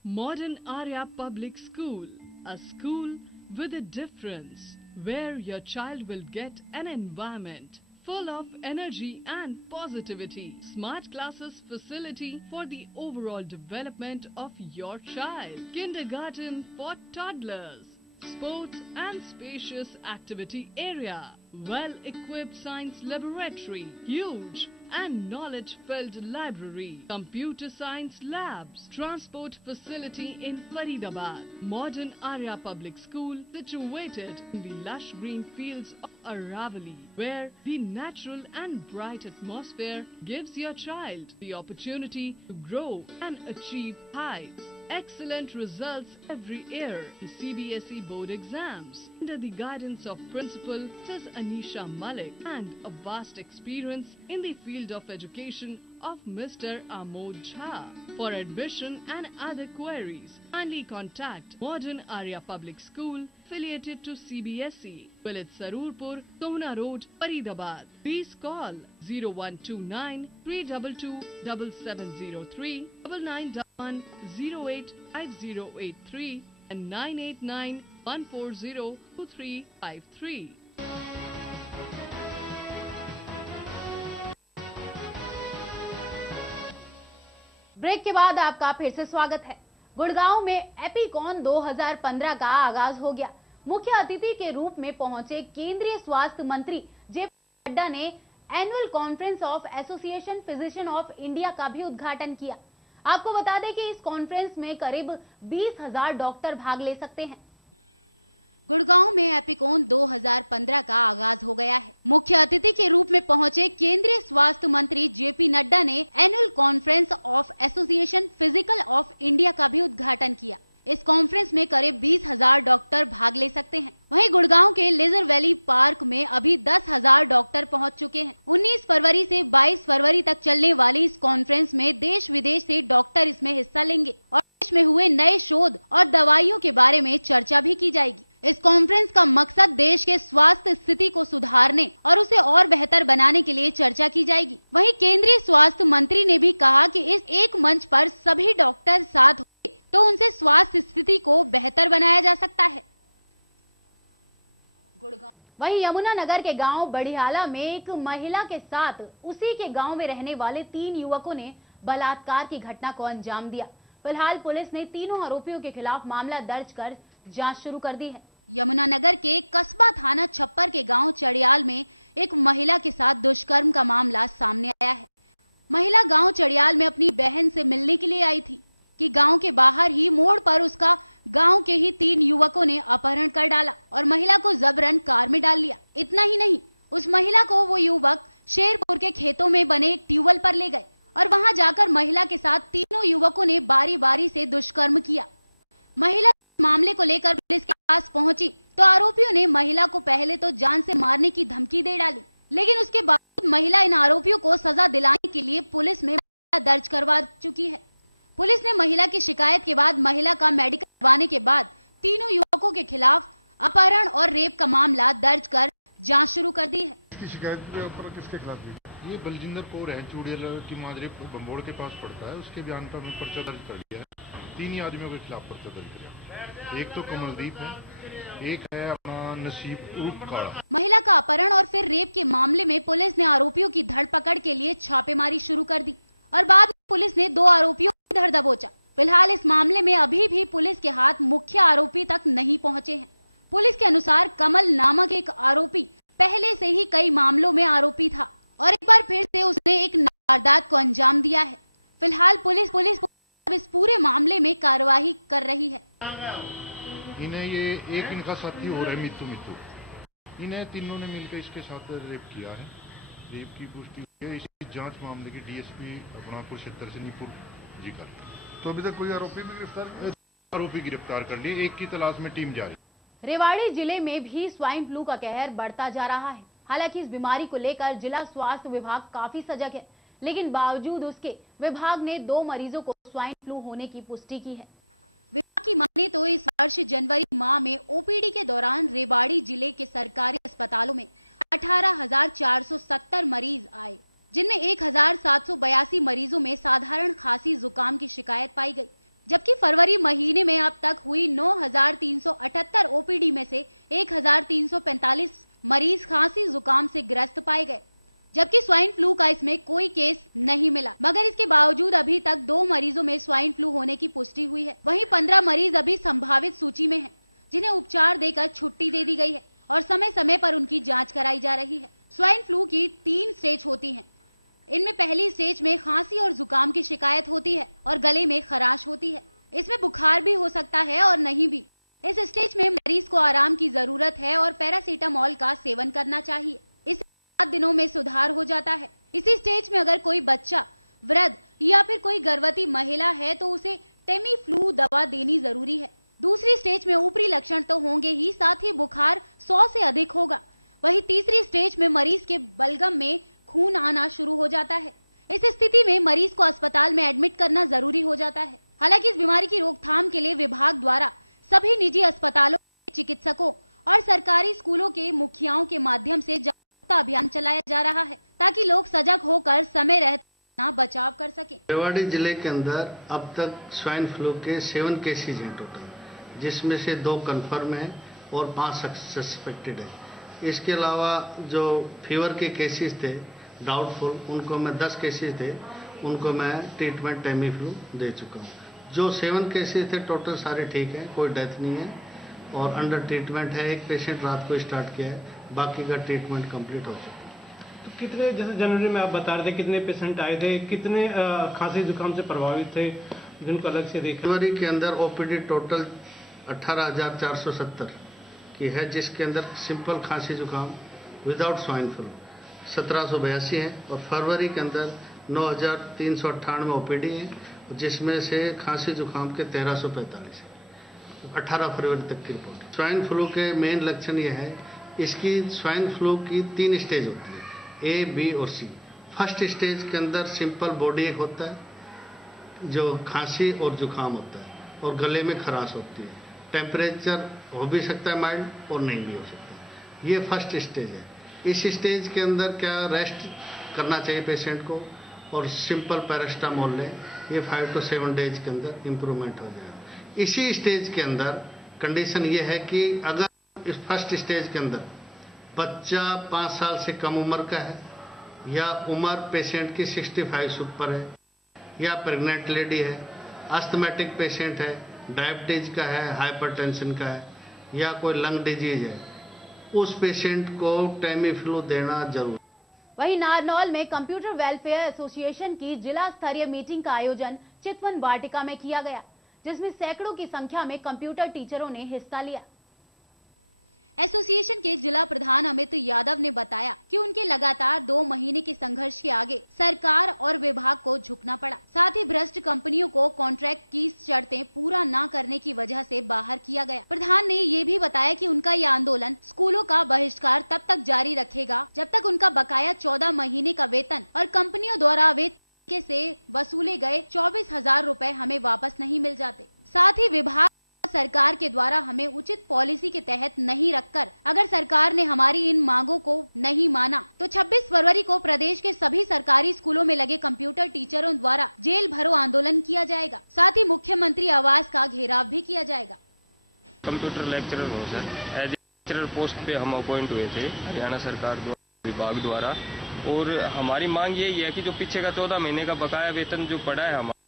Modern Arya Public School, a school with a difference, where your child will get an environment full of energy and positivity. Smart classes facility for the overall development of your child. Kindergarten for toddlers. Sports and spacious activity area. Well-equipped science laboratory. Huge and knowledge-filled library. Computer science labs. Transport facility in Faridabad. Modern Arya Public School situated in the lush green fields of Aravali, where the natural and bright atmosphere gives your child the opportunity to grow and achieve heights. Excellent results every year in CBSE board exams under the guidance of Principal Mrs. Anisha Malik and a vast experience in the field of education of Mr. Amod Jha. For admission and other queries, kindly contact Modern Arya Public School affiliated to CBSE, Vilit Sarurpur, Sohna Road, Faridabad. Please call 0129 322 7703 9911 085083 and 989 140 2353. Break के बाद आपका फिर से स्वागत है। गुड़गांव में एपीकॉन 2015 का आगाज हो गया। मुख्य अतिथि के रूप में पहुंचे केंद्रीय स्वास्थ्य मंत्री जेपी नड्डा ने annual conference of association physician of India का भी उद्घाटन किया। आपको बता दें कि इस कॉन्फ्रेंस में करीब 20,000 डॉक्टर भाग ले सकते हैं। गुड़गांव में एपीकॉन 2015 का आगाज हो गया। मुख्य अतिथि के रूप में पहुंचे केंद्रीय स्वास्थ्य मंत्री जेपी नड्डा ने annual conference of association physician of India का भी उद्घाटन किया। इस कॉन्फ्रेंस में करीब 20,000 डॉक्टर भाग ले सकते हैं। वहीं गुड़गांव के लेजर वैली पार्क में अभी 10,000 डॉक्टर पहुंच चुके हैं। 19 फरवरी से 22 फरवरी तक चलने वाली इस कॉन्फ्रेंस में देश विदेश से डॉक्टर इसमें हिस्सा लेंगे और देश में हुए नए शोध और दवाइयों के बारे में चर्चा भी की जाएगी। इस कॉन्फ्रेंस का मकसद देश के स्वास्थ्य स्थिति को सुधारने और उसे और बेहतर बनाने के लिए चर्चा की जाएगी। वहीं केंद्रीय स्वास्थ्य मंत्री ने भी कहा कि इस एक मंच पर सभी डॉक्टर साथ तो उनसे स्वास्थ्य स्थिति को बेहतर बनाया जा सकता है। वहीं यमुनानगर के गांव बढ़ियाला में एक महिला के साथ उसी के गांव में रहने वाले 3 युवकों ने बलात्कार की घटना को अंजाम दिया। फिलहाल पुलिस ने तीनों आरोपियों के खिलाफ मामला दर्ज कर जांच शुरू कर दी है। यमुनानगर के कस्बा थाना छप्पर के गांव चढ़ियाल में एक महिला के साथ दुष्कर्म का मामला सामने आया है। महिला गांव चढ़ियाल में अपनी बहन से मिलने के लिए आई थी कि गांव के बाहर ही मोड़ पर उसका गांव के ही 3 युवकों ने अपहरण कर डाला और महिला को जबरन कार में डाल लिया। इतना ही नहीं, उस महिला को वो युवक शेरपुर के खेतों में बने ट्यूबवेल पर ले गए और वहां जाकर महिला के साथ तीनों युवकों ने बारी बारी से दुष्कर्म किया। महिला मामले को लेकर पुलिस के पास पहुंची तो आरोपियों ने महिला को पहले तो जान से मारने की धमकी दे डाली, लेकिन उसके बाद महिला इन आरोपियों को सजा दिलाने के लिए पुलिस में दर्ज करवा चुकी है। पुलिस ने महिला की शिकायत के बाद महिला का मेडिकल आने के बाद तीनों युवकों के खिलाफ अपहरण और रेप का मामला दर्ज कर जांच शुरू कर दी। इसकी शिकायत के ऊपर किसके खिलाफ हुई? ये बलजिंदर कौर है, चूड़ियल की माजरे बम्बोड़ के पास पड़ता है। उसके बयान पर हमें पर्चा दर्ज कर लिया है। 3 ही आदमियों के खिलाफ पर्चा दर्ज किया। एक तो कमलदीप है, एक है अपना नसीब उर्फ काड़ा। महिला का अपहरण और फिर रेप के मामले में पुलिस ने आरोपियों की धरपकड़ के लिए छापेमारी शुरू कर दी और बाद में पुलिस ने 2 आरोपियों को धर दबोचा। फिलहाल इस मामले में अभी भी पुलिस के हाथ मुख्य आरोपी तक नहीं पहुंचे। पुलिस के अनुसार कमल नामक एक आरोपी पहले से ही कई मामलों में आरोपी था और एक बार फिर से उसने एक वारदात को अंजाम दिया। फिलहाल पुलिस इस पूरे मामले में कार्रवाई कर रही है। इन्हें ये एक इनका साथी हो रहा है मित्तू। इन्हें तीनों ने मिलकर इसके साथ रेप किया है। रेप की पुष्टि हुई है। इसी जांच मामले की डीएसपी अपना कुरुक्षेत्र से नीपुर जी कर। तो अभी तक कोई आरोपी भी गिरफ्तार कर लिए। एक की तलाश में टीम जारी। रेवाड़ी जिले में भी स्वाइन फ्लू का कहर बढ़ता जा रहा है। हालांकि इस बीमारी को लेकर जिला स्वास्थ्य विभाग काफी सजग है, लेकिन बावजूद उसके विभाग ने 2 मरीजों को स्वाइन फ्लू होने की पुष्टि की है। जनवरी माह में ओपीडी के दौरान रेवाड़ी जिले के सरकारी अस्पतालों में 18,470 मरीज आए, जिनमें 1,782 मरीजों में साधारण खांसी जुकाम की शिकायत पाई गई। जबकि फरवरी महीने में अब तक हुई 9,378 ओपीडी में से 1,345 मरीज खांसी जुकाम से ग्रस्त पाए गए, जबकि स्वाइन फ्लू का इसमें कोई केस नहीं मिला। मगर इसके बावजूद अभी तक 2 मरीजों में स्वाइन फ्लू होने की पुष्टि हुई है। वहीं 15 मरीज अभी संभावित सूची में हैं, जिन्हें उपचार देकर छुट्टी दे दी गई है और समय समय पर उनकी जांच कराई जा रही है। स्वाइन फ्लू की 3 स्टेज होती है। इनमें पहली स्टेज में खांसी और जुकाम की शिकायत होती है और गले में खराश होती है। इसमें बुखार भी हो सकता है और नहीं भी। इस स्टेज में मरीज को आराम की जरूरत है और पैरासीटामोल का सेवन करना या फिर कोई गर्भवती महिला है तो उसे टेमीफ्लू दवा देनी जरूरी है। दूसरी स्टेज में ऊपरी लक्षण तो होंगे ही, साथ ही बुखार 100 से अधिक होगा। वहीं तीसरी स्टेज में मरीज के बलगम में खून आना शुरू हो जाता है। इस स्थिति में मरीज को अस्पताल में एडमिट करना जरूरी हो जाता है। हालांकि इस बीमारी की रोकथाम के लिए विभाग द्वारा सभी निजी अस्पतालों, चिकित्सकों और सरकारी स्कूलों के मुखियाओं के माध्यम से जागरूकता अभियान चलाया जा रहा है ताकि लोग सजग होकर समय रहते बचाव कर सकें। रेवाड़ी जिले के अंदर अब तक स्वाइन फ्लू के 7 केसेज हैं टोटल, जिसमें से 2 कन्फर्म हैं और 5 सस्पेक्टेड है। इसके अलावा जो फीवर के केसेस थे डाउटफुल, उनको मैं 10 केसेस थे, उनको मैं ट्रीटमेंट टेमीफ्लू दे चुका हूँ। जो 7 केसेस थे टोटल सारे ठीक हैं, कोई डेथ नहीं है और अंडर ट्रीटमेंट है। एक पेशेंट रात को स्टार्ट किया है, बाकी का ट्रीटमेंट कंप्लीट हो चुका है। तो कितने, जैसे जनवरी में आप बता रहे थे कितने पेशेंट आए थे, कितने खांसी जुकाम से प्रभावित थे जिनको अलग से देखा? जनवरी के अंदर ओपीडी टोटल 18,470 की है, जिसके अंदर सिंपल खांसी जुकाम विदाउट स्वाइन फ्लू 1782 है और फरवरी के अंदर 9,398 ओपीडी है, जिसमें से खांसी जुकाम के 1,345 है। 18 फरवरी तक की रिपोर्ट। स्वाइन फ्लू के मेन लक्षण यह है, इसकी स्वाइन फ्लू की 3 स्टेज होती है, ए, बी और सी। फर्स्ट स्टेज के अंदर सिंपल बॉडी एक होता है जो खांसी और जुकाम होता है और गले में खराश होती है। टेम्परेचर हो भी सकता है माइल्ड और नहीं भी हो सकता है। ये फर्स्ट स्टेज है। इस स्टेज के अंदर क्या रेस्ट करना चाहिए पेशेंट को और सिंपल पैरास्टामोल लें, ये 5 to 7 डेज के अंदर इम्प्रूवमेंट हो जाएगा। इसी स्टेज के अंदर कंडीशन ये है कि अगर इस फर्स्ट स्टेज के अंदर बच्चा 5 साल से कम उम्र का है या उम्र पेशेंट की 65 से ऊपर है या प्रेग्नेंट लेडी है, अस्थमेटिक पेशेंट है, डायबिटीज का है, हाइपरटेंशन का है या कोई लंग डिजीज है, उस पेशेंट को टेमीफ्लू देना जरूर। वहीं नारनौल में कंप्यूटर वेलफेयर एसोसिएशन की जिला स्तरीय मीटिंग का आयोजन चितवन वाटिका में किया गया, जिसमें सैकड़ों की संख्या में कंप्यूटर टीचरों ने हिस्सा लिया। एसोसिएशन के जिला प्रधान अमित यादव ने बताया कि उनके लगातार 2 महीने के संघर्ष के आगे सरकार और विभाग को झुकना पड़ा। साथ ही ट्रस्ट कंपनियों को कॉन्ट्रैक्ट की शर्तें पूरा न करने की वजह से बाहर किया गया। प्रधान ने ये भी बताया कि उनका यह आंदोलन स्कूलों का बहिष्कार तब तक जारी रखेगा जब तक उनका बकाया 14 महीने का वेतन और कंपनियों द्वारा वेतन से वसूले गए 24,000 रुपए हमें वापस नहीं मिल जाते। साथ ही विभाग सरकार के द्वारा हमें उचित पॉलिसी के तहत नहीं रखता। अगर सरकार ने हमारी इन मांगों को नहीं माना तो 26 फरवरी को प्रदेश के सभी सरकारी स्कूलों में लगे कंप्यूटर टीचरों द्वारा जेल भरो आंदोलन किया जाएगा। साथ ही मुख्यमंत्री आवास का घेराव भी किया जाएगा। कंप्यूटर लेक्चरर हूँ सर, एज लेक्चरर पोस्ट पे हम अपॉइंट हुए थे हरियाणा सरकार विभाग द्वारा, और हमारी मांग यही है कि जो पीछे का 14 महीने का बकाया वेतन जो पड़ा है हमारा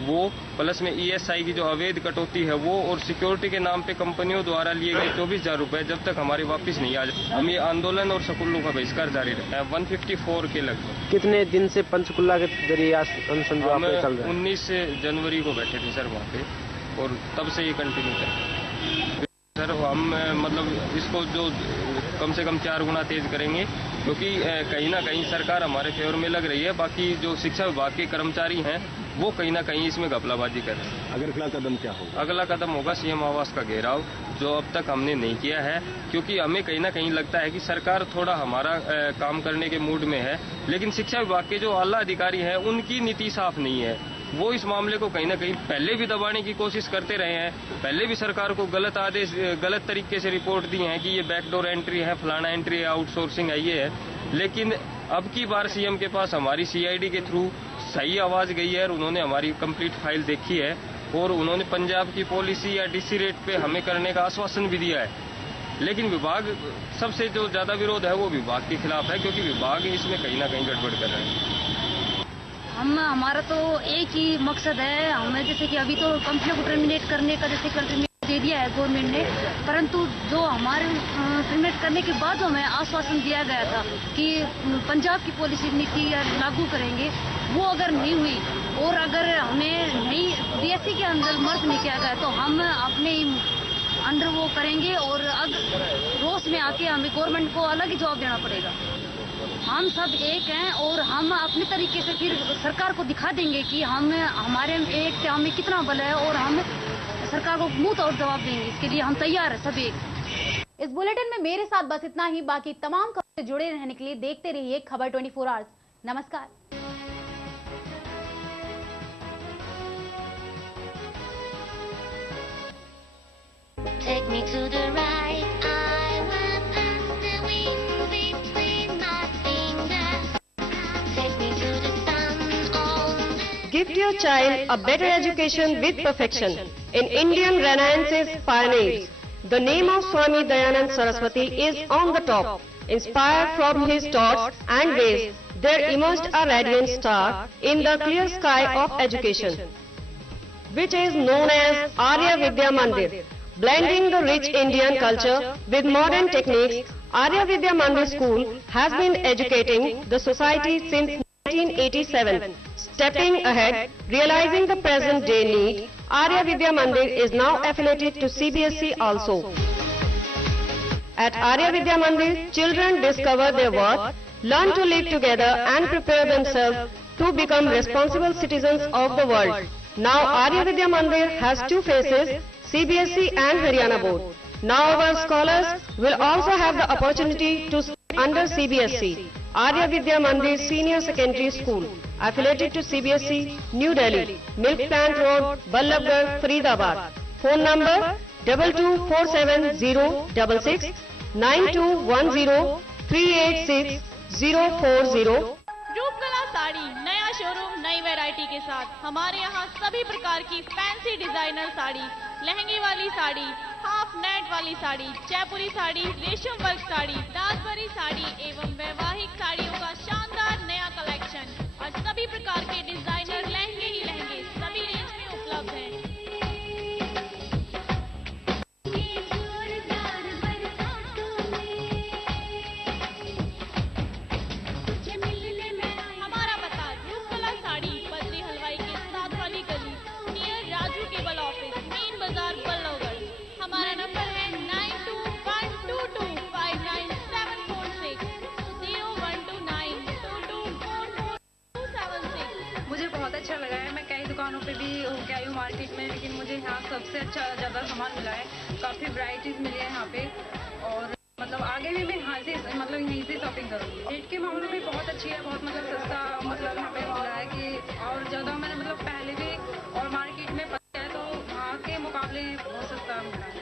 वो, प्लस में ईएसआई की जो अवैध कटौती है वो, और सिक्योरिटी के नाम पे कंपनियों द्वारा लिए गए 24,000 रुपए जब तक हमारे वापस नहीं आ जाए, हम ये आंदोलन और स्कूलों का बहिष्कार जारी रखते हैं। 154 के लगभग। कितने दिन से पंचकुला के जरिए अनशन चल रहा है? 19 जनवरी को बैठे थे सर वहाँ पे, और तब से ये कंटिन्यू कर सर। हम मतलब इसको जो कम से कम 4 गुना तेज करेंगे, क्योंकि कहीं ना कहीं सरकार हमारे फेवर में लग रही है। बाकी जो शिक्षा विभाग के कर्मचारी हैं वो कहीं ना कहीं इसमें घपलाबाजी कर रहे हैं। अगला कदम क्या होगा? अगला कदम होगा सीएम आवास का घेराव, जो अब तक हमने नहीं किया है, क्योंकि हमें कहीं ना कहीं लगता है कि सरकार थोड़ा हमारा काम करने के मूड में है, लेकिन शिक्षा विभाग के जो आला अधिकारी हैं उनकी नीति साफ नहीं है। वो इस मामले को कहीं ना कहीं पहले भी दबाने की कोशिश करते रहे हैं। पहले भी सरकार को गलत आदेश, गलत तरीके से रिपोर्ट दी है कि ये बैकडोर एंट्री है, फलाना एंट्री है, आउटसोर्सिंग है, ये है। लेकिन अब की बार सीएम के पास हमारी सीआईडी के थ्रू सही आवाज गई है और उन्होंने हमारी कंप्लीट फाइल देखी है, और उन्होंने पंजाब की पॉलिसी या डीसी रेट पे हमें करने का आश्वासन भी दिया है। लेकिन विभाग, सबसे जो ज्यादा विरोध है वो विभाग के खिलाफ है, क्योंकि विभाग इसमें कहीं ना कहीं गड़बड़ कर रहे हैं। हमारा तो एक ही मकसद है, हमें जैसे कि अभी तो कंपनी को टर्मिनेट करने का जैसे टर्मिनेट दे दिया है गवर्नमेंट ने, परंतु जो हमारे टर्मिनेट करने के बाद हमें आश्वासन दिया गया था कि पंजाब की पॉलिसी नीति लागू करेंगे, वो अगर नहीं हुई और अगर हमें नहीं बीएससी के अंदर मर्ज नहीं किया गया तो हम अपने अंडर वो करेंगे और रोष में आके हमें गवर्नमेंट को अलग ही जवाब देना पड़ेगा। हम सब एक हैं और हम अपने तरीके से फिर सरकार को दिखा देंगे कि हम हमारे एक से हमें कितना बल है और हम सरकार को मुंह तोड़ जवाब देंगे। इसके लिए हम तैयार हैं सब एक। इस बुलेटिन में मेरे साथ बस इतना ही। बाकी तमाम खबरों से जुड़े रहने के लिए देखते रहिए खबर 24 आवर्स। नमस्कार। Take me to the right, I will pass the wind between my fingers. Take me to the sun on the... Gift your child a better education with perfection in Indian Renaissance's pioneers. The name of Swami Dayanand Saraswati is on the top. Inspired from his thoughts and ways, there emerged a radiant star in the clear sky of education, which is known as Arya Vidya Mandir. Blending the rich Indian culture with modern techniques, Arya Vidya Mandir School has been educating the society since 1987. Stepping ahead, realizing the present day need, Arya Vidya Mandir is now affiliated to CBSE also. At Arya Vidya Mandir, children discover their worth, learn to live together and prepare themselves to become responsible citizens of the world. Now Arya Vidya Mandir has two faces, CBSE and Haryana Board. Now our scholars will also have the opportunity to study under CBSE. Arya Vidya Mandir Senior Secondary School, affiliated to CBSE, New Delhi, Milk Plant Road, Ballabgarh, Faridabad. Phone number 224706 9210 386 040. Roopkala sari नया showroom नई variety के साथ। हमारे यहाँ सभी प्रकार की fancy designer sari, लहंगे वाली साड़ी, हाफ नेट वाली साड़ी, जयपुरी साड़ी, रेशम वर्क साड़ी, राजबरी साड़ी एवं वैवाहिक साड़ियों का शानदार नया कलेक्शन और सभी प्रकार के डिजाइनर लहंगे ही लहंगे सभी रेंज में उपलब्ध हैं। मार्केट में, लेकिन मुझे यहाँ सबसे अच्छा ज़्यादा सामान मिला है। काफ़ी वैरायटीज मिली है यहाँ पे और मतलब आगे भी मैं यहाँ से मतलब यहीं से शॉपिंग करूँगी। रेट के मामले में बहुत अच्छी है, बहुत मतलब सस्ता मतलब यहाँ पे मिला है कि और ज़्यादा मैंने मतलब पहले भी और मार्केट में पता है तो वहाँ के मुकाबले बहुत सस्ता मिला है।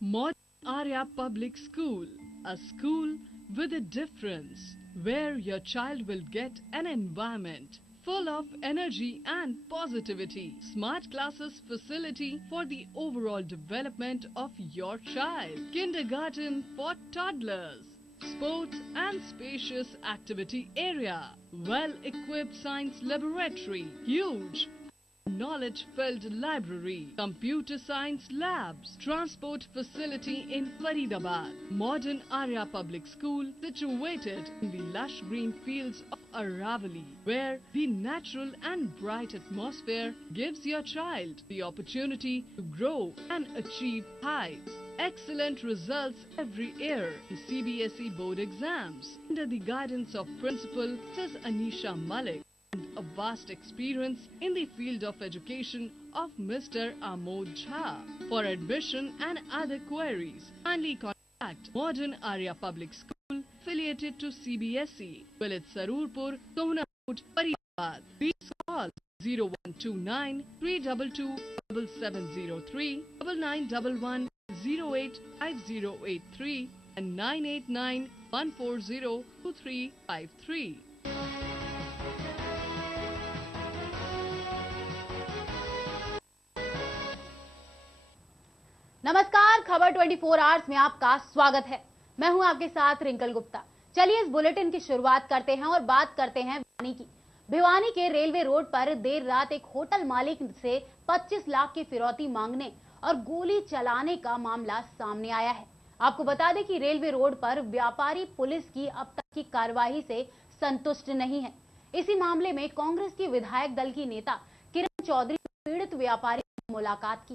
Modern Arya Public School, a school with a difference, where your child will get an environment full of energy and positivity. Smart classes facility for the overall development of your child. Kindergarten for toddlers. Sports and spacious activity area. Well-equipped science laboratory. Huge knowledge-filled library, computer science labs, transport facility in Faridabad. Modern Arya Public School situated in the lush green fields of Aravali, where the natural and bright atmosphere gives your child the opportunity to grow and achieve heights. Excellent results every year in CBSE board exams under the guidance of Principal Ms. Anisha Malik. And a vast experience in the field of education of Mr. Amod Jha. For admission and other queries, kindly contact Modern Arya Public School affiliated to CBSE, Village Sarurpur, Sohna Road, Faridabad. Please call 0129 322 7703, 9911 085083 and 989 140 2353. नमस्कार, खबर 24 hours में आपका स्वागत है। मैं हूं आपके साथ रिंकल गुप्ता। चलिए इस बुलेटिन की शुरुआत करते हैं और बात करते हैं भिवानी की। भिवानी के रेलवे रोड पर देर रात एक होटल मालिक से 25 लाख की फिरौती मांगने और गोली चलाने का मामला सामने आया है। आपको बता दें कि रेलवे रोड पर व्यापारी पुलिस की अब तक की कार्रवाई से संतुष्ट नहीं है। इसी मामले में कांग्रेस की विधायक दल की नेता किरण चौधरी ने पीड़ित व्यापारी से मुलाकात की।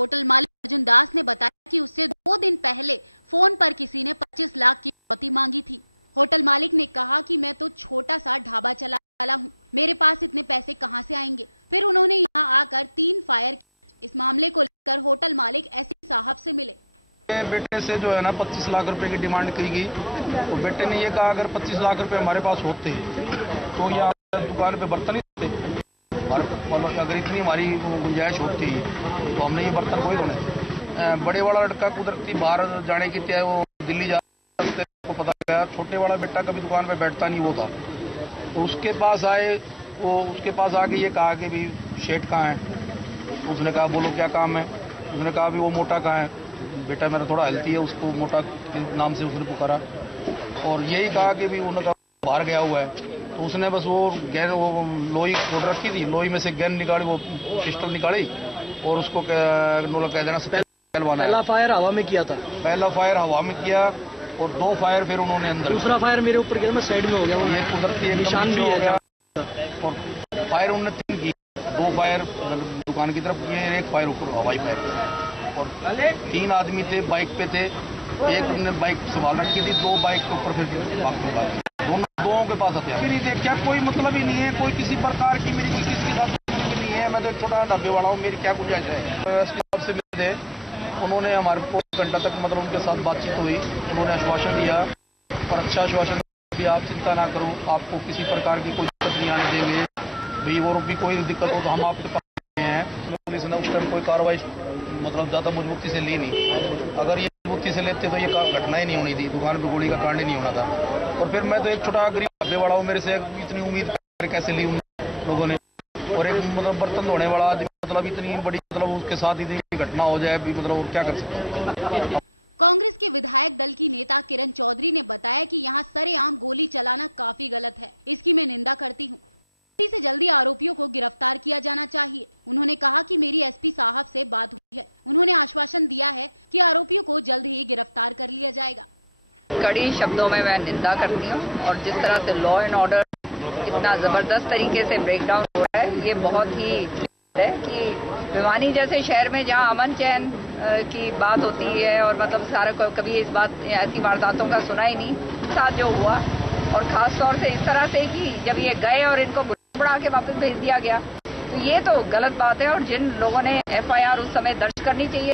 होटल मालिक अर्जुन दास ने बताया कि उससे 2 दिन पहले फोन पर किसी ने 25 लाख की फिरौती मांगी थी। होटल मालिक ने कहा कि मैं तो छोटा सा ढाबा चला, मेरे पास इतने पैसे कहां से आएंगे। फिर उन्होंने यहाँ आकर 3 फायर। इस मामले को लेकर होटल मालिक ऐसे साहब से मिले। बेटे से जो है ना 25 लाख रुपए की डिमांड की गई, तो बेटे ने ये कहा अगर 25 लाख रुपए हमारे पास होते तो यहाँ दुकान पे बर्तन ही होते, अगर इतनी हमारी गुंजाइश होती तो हमने ये बर्तन कोई धोने। बड़े वाला लड़का कुदरती बाहर जाने की तय, वो दिल्ली जा रहे को पता गया। छोटे वाला बेटा कभी दुकान पे बैठता नहीं वो था, तो उसके पास आए। वो उसके पास आके ये कहा कि भी शेठ कहाँ है। उसने कहा बोलो क्या काम है। उसने कहा भी वो मोटा कहाँ है। बेटा मेरा थोड़ा हेल्थी है, उसको मोटा के नाम से उसने पुकारा और यही कहा कि भी उन्होंने बाहर गया हुआ है। तो उसने बस वो गैन, वो लोही खोल रखी थी, लोही में से गैन निकाली, वो पिस्टल निकाली और उसको कह देना पहलवाना। पहला फायर हवा में किया था। पहला फायर हवा में किया और 2 फायर फिर उन्होंने अंदर। दूसरा फायर मेरे ऊपर गया, मैं साइड में हो गया। ये कुदरती निशान भी हो गया और फायर उन्होंने 3 की। 2 फायर दुकान की तरफ किए, 1 फायर ऊपर हवाई फायर। और 3 आदमी थे, बाइक पे थे। एक ने बाइक संभाल रखी थी, 2 बाइक के ऊपर फिर दोनों के पास हथियार। फिर देखा कोई मतलब ही नहीं है, कोई किसी प्रकार की मेरी किसी के साथ नहीं है। मैं तो एक छोटा ढाबे वाला हूँ, मेरी क्या गुंजाइश है। एसपी साहब से मिले थे, उन्होंने हमारे को 1 घंटा तक मतलब उनके साथ बातचीत हुई। उन्होंने आश्वासन दिया और अच्छा आश्वासन दिया, आप चिंता ना करो, आपको किसी प्रकार की कोई दिक्कत नहीं आने देंगे भाई। और भी कोई दिक्कत हो तो हम आपके पास हैं। पुलिस ने उस टाइम कोई कार्रवाई मतलब ज़्यादा मजबूती से ली नहीं। अगर ये मजबूती से लेते तो ये घटना ही नहीं होनी थी, दुकान पे गोली का कांड ही नहीं होना था। और फिर मैं तो एक छोटा गरीब ढाबे वाला हूँ, मेरे से इतनी उम्मीद कैसे ली उन लोगों ने। और एक मतलब बर्तन धोने वाला आदमी मतलब इतनी बड़ी मतलब उसके साथ इतनी घटना हो जाए भी मतलब और क्या कर सकते हैं। कांग्रेस के विधायक दल की नेता किरण चौधरी ने बताया कि यहाँ सरेआम गोली चलाना काफी गलत है, इसकी मैं निंदा करती हूँ। जल्दी से जल्दी आरोपियों को गिरफ्तार किया जाना चाहिए। उन्होंने कहा कि मेरी एसपी साहब से बात हुई है, उन्होंने आश्वासन दिया है कि आरोपियों को जल्द ही गिरफ्तार कर लिया जाएगा। कड़ी शब्दों में मैं निंदा करती हूँ और जिस तरह से लॉ एंड ऑर्डर इतना जबरदस्त तरीके से ब्रेकडाउन हो रहा है, ये बहुत ही है कि भिवानी जैसे शहर में जहाँ अमन चैन की बात होती है और मतलब सारा कभी इस बात ऐसी वारदातों का सुना ही नहीं। साथ जो हुआ और खास तौर से इस तरह से कि जब ये गए और इनको बुढ़ा के वापस भेज दिया गया, तो ये तो गलत बात है। और जिन लोगों ने FIR उस समय दर्ज करनी चाहिए,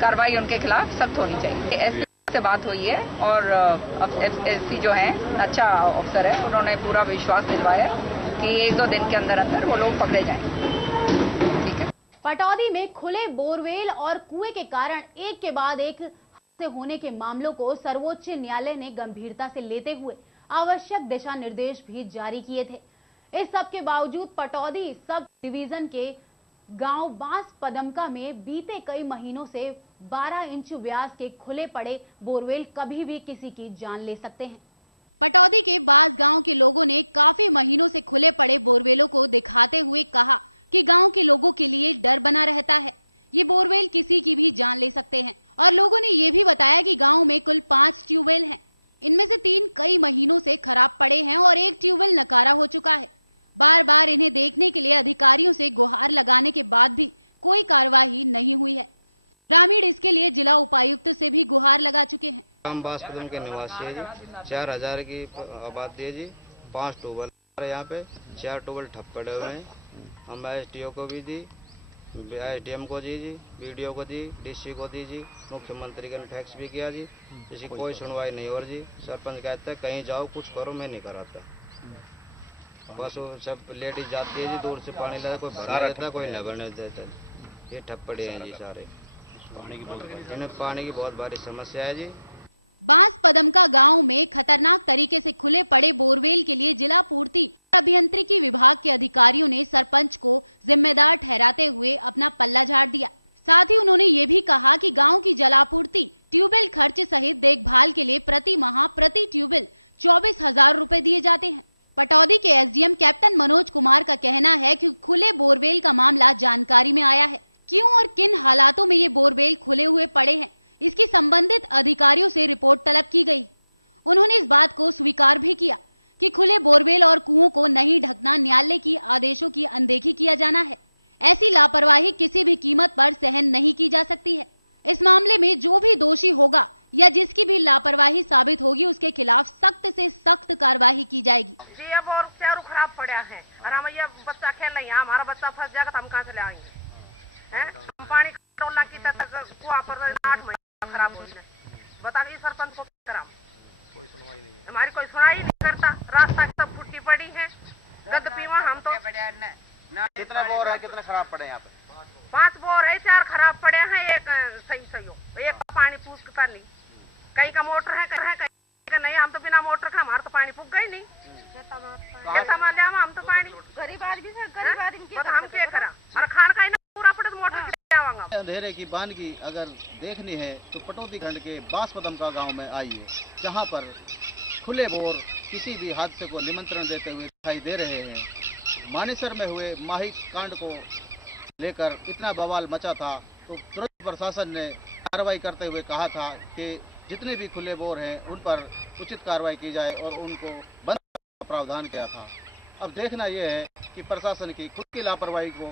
कार्रवाई उनके खिलाफ सख्त होनी चाहिए। एसपी से बात हुई है और एसपी जो है अच्छा अफसर है, उन्होंने पूरा विश्वास दिलवाया कि 1-2 दिन के अंदर अंदर वो लोग पकड़े जाएंगे। ठीक है। पटौदी में खुले बोरवेल और कुएं के कारण एक के बाद एक हादसे होने के मामलों को सर्वोच्च न्यायालय ने गंभीरता से लेते हुए आवश्यक दिशा निर्देश भी जारी किए थे। इस सब के बावजूद पटौदी सब डिवीजन के गांव बांस पदमका में बीते कई महीनों से 12 इंच व्यास के खुले पड़े बोरवेल कभी भी किसी की जान ले सकते हैं। पटौदी के पास गांव के लोगों ने काफी महीनों से खुले पड़े बोरवेलों को दिखाते हुए कहा कि गांव के लोगों के लिए डर बना रहता है। ये बोरवेल किसी की भी जान ले सकते हैं और लोगों ने ये भी बताया कि गांव में कुल 5 ट्यूबवेल हैं। इनमें से 3 कई महीनों से खराब पड़े हैं और 1 ट्यूबवेल नकारा हो चुका है। बार बार इन्हें देखने के लिए अधिकारियों से गुहार लगाने के बाद भी कोई कार्रवाई नहीं हुई है। ग्रामीण इसके लिए जिला उपायुक्त से भी गुहार लगा चुके हैं। हम बासपदम के निवासी है जी, 4000 की आबादी है जी, 5 ट्यूबवेल यहाँ पे, 4 ट्यूबवेल ठप पड़े हुए हैं। हम SDO को भी दी, SDM को दी जी, BDO को दी, DC को दी जी, मुख्यमंत्री का फैक्स भी किया जी, किसी कोई सुनवाई नहीं हो रही जी। सरपंच कहता है कहीं जाओ कुछ करो, मैं नहीं कराता। बस वो सब लेडीज जाती है जी, दूर से पानी लाता, कोई भरना देता कोई न भरने देता। ये ठप पड़े हैं जी सारे, इन्हें पानी की बहुत भारी समस्या है जी। बासपदम का गांव में खतरनाक तरीके से खुले पड़े बोरवेल के लिए जिला पूर्ति अभियंत्रिकी विभाग के अधिकारियों ने सरपंच को जिम्मेदार ठहराते हुए अपना पल्ला झाड़ दिया। साथ ही उन्होंने ये भी कहा कि गांव की जलापूर्ति ट्यूबवेल खर्च सहित देखभाल के लिए प्रति माह प्रति ट्यूबवेल 24,000 रूपए दिए जाते हैं। पटौदी के SDM कैप्टन मनोज कुमार का कहना है कि खुले बोरवेल का मामला जानकारी में आया है। क्यों और किन हालातों में ये बोरवेल खुले हुए पड़े हैं, इसकी संबंधित अधिकारियों से रिपोर्ट तलब की गई। उन्होंने इस बात को स्वीकार भी किया कि खुले बोरवेल और कुओं को नहीं ढकना न्यायालय के आदेशों की अनदेखी किया जाना है। ऐसी लापरवाही किसी भी कीमत पर सहन नहीं की जा सकती है। इस मामले में जो भी दोषी होगा या जिसकी भी लापरवाही साबित होगी उसके खिलाफ सख्त से सख्त कार्रवाई की जाएगी। जी अब और चारों खराब पड़ा है और हम ये बच्चा खेल रहे हैं, हमारा बच्चा फंस जाएगा तो हम कहाँ से ले आएंगे? हम पानी डोलना की तक कुआ पर 8 महीने खराब हो गए। बताइए सरपंच को क्या कराम? हमारी कोई सुनाई नहीं करता, रास्ता सब फुट्टी पड़ी है, गद पीवा हम तो। कितने बोर है, कितने खराब पड़े यहाँ पे? 5 बोर है, 4 खराब पड़े हैं, एक सही हो, एक का पानी पूछता नहीं। कहीं का मोटर है, कहीं का नहीं। हम तो बिना मोटर का हमारा तो पानी पुग गई नहीं। कैसा मान लिया हम तो पानी गरीब आदमी से, गरीब आदमी हम क्या करा और खान का पूरा पड़े तो मोटर अंधेरे की बानगी अगर देखनी है तो पटौदी खंड के बासपदम का गांव में आइए, जहां पर खुले बोर किसी भी हादसे को निमंत्रण देते हुए दिखाई दे रहे हैं। मानेसर में हुए माही कांड को लेकर इतना बवाल मचा था तो तुरंत प्रशासन ने कार्रवाई करते हुए कहा था कि जितने भी खुले बोर हैं उन पर उचित कार्रवाई की जाए और उनको बंद करने का प्रावधान किया था। अब देखना यह है कि प्रशासन की खुद की लापरवाही को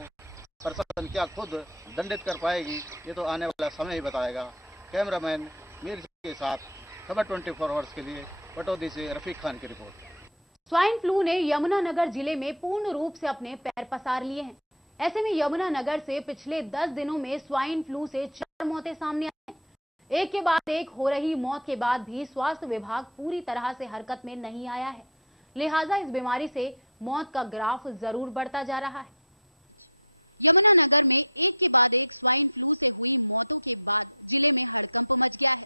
प्रशासन क्या खुद दंडित कर पाएगी, ये तो आने वाला समय ही बताएगा। कैमरामैन मीर के साथ खबर 24 आवर्स के लिए पटौदी से रफीक खान की रिपोर्ट। स्वाइन फ्लू ने यमुनानगर जिले में पूर्ण रूप से अपने पैर पसार लिए हैं। ऐसे में यमुनानगर से पिछले 10 दिनों में स्वाइन फ्लू से 4 मौतें सामने आई हैं। एक के बाद एक हो रही मौत के बाद भी स्वास्थ्य विभाग पूरी तरह से हरकत में नहीं आया है, लिहाजा इस बीमारी से मौत का ग्राफ जरूर बढ़ता जा रहा है। यमुनानगर में एक के बाद एक स्वाइन फ्लू से हुई मौतों के बाद जिले में हड़कंप मच गया है।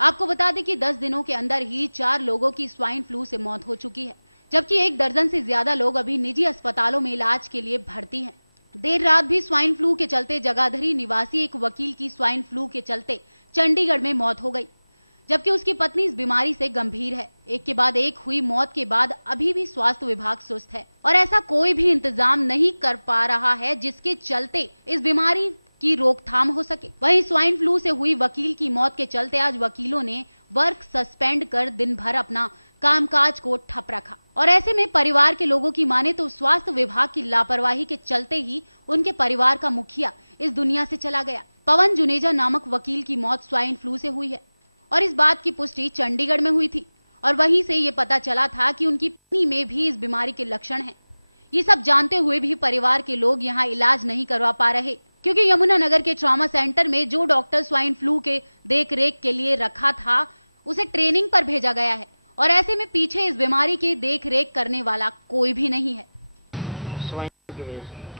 आपको बता दें कि 10 दिनों के अंदर ही 4 लोगों की स्वाइन फ्लू से मौत हो चुकी है, जबकि 1 दर्जन से ज्यादा लोग अभी निजी अस्पतालों में इलाज के लिए भर्ती हैं। देर रात भी स्वाइन फ्लू के चलते जगाधरी निवासी एक वकील की स्वाइन फ्लू के चलते चंडीगढ़ में मौत हो गई, जबकि उसकी पत्नी इस बीमारी से गंभीर है। एक के बाद एक हुई मौत के बाद अभी भी स्वास्थ्य विभाग सुस्त है और ऐसा कोई भी इंतजाम नहीं कर पा रहा है जिसके चलते इस बीमारी की रोकथाम हो सके। वहीं स्वाइन फ्लू से हुई वकील की मौत के चलते आज वकीलों ने वर्क सस्पेंड कर दिन भर अपना कामकाज को ठप रखा और ऐसे में परिवार के लोगों की माने तो स्वास्थ्य विभाग की लापरवाही के चलते ही उनके परिवार का मुखिया इस दुनिया से चला गया। पवन जुनेजा नामक वकील की मौत स्वाइन फ्लू से हुई है और इस बात की पुष्टि चंडीगढ़ में हुई थी और वहीं से ये पता चला था कि उनकी पत्नी में भी इस बीमारी के लक्षण हैं। ये सब जानते हुए भी परिवार के लोग यहाँ इलाज नहीं करवा पा रहे क्योंकि यमुनानगर के ट्रॉमा सेंटर में जो डॉक्टर स्वाइन फ्लू के देखरेख के लिए रखा था उसे ट्रेनिंग पर भेजा गया है और ऐसे में पीछे इस बीमारी की देखरेख करने वाला कोई भी नहीं है। स्वाइन की वजह से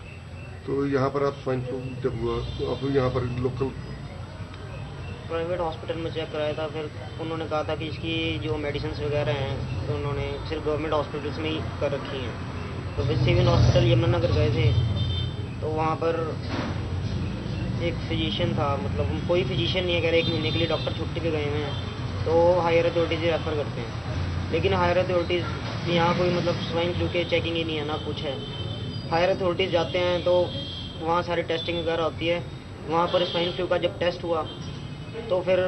तो यहाँ पर आप स्वाइन फ्लू जब हुआ तो आप यहाँ पर लोकल प्राइवेट हॉस्पिटल में चेक कराया था, फिर उन्होंने कहा था कि इसकी जो मेडिसिन वगैरह हैं तो उन्होंने सिर्फ गवर्नमेंट हॉस्पिटल्स में ही कर रखी हैं। तो फिर सिविल हॉस्पिटल यमुनानगर गए थे तो वहाँ पर एक फिजिशियन था, मतलब कोई फिजिशियन नहीं है, कह रहे 1 महीने के लिए डॉक्टर छुट्टी पे गए हुए हैं, तो हायर अथॉरिटी से रेफर करते हैं। लेकिन हायर अथॉरिटीज़ यहाँ कोई मतलब स्वाइन फ्लू के चेकिंग ही नहीं है, ना कुछ है। हायर अथॉरिटीज़ जाते हैं तो वहाँ सारी टेस्टिंग वगैरह होती है। वहाँ पर स्वाइन फ्लू का जब टेस्ट हुआ तो फिर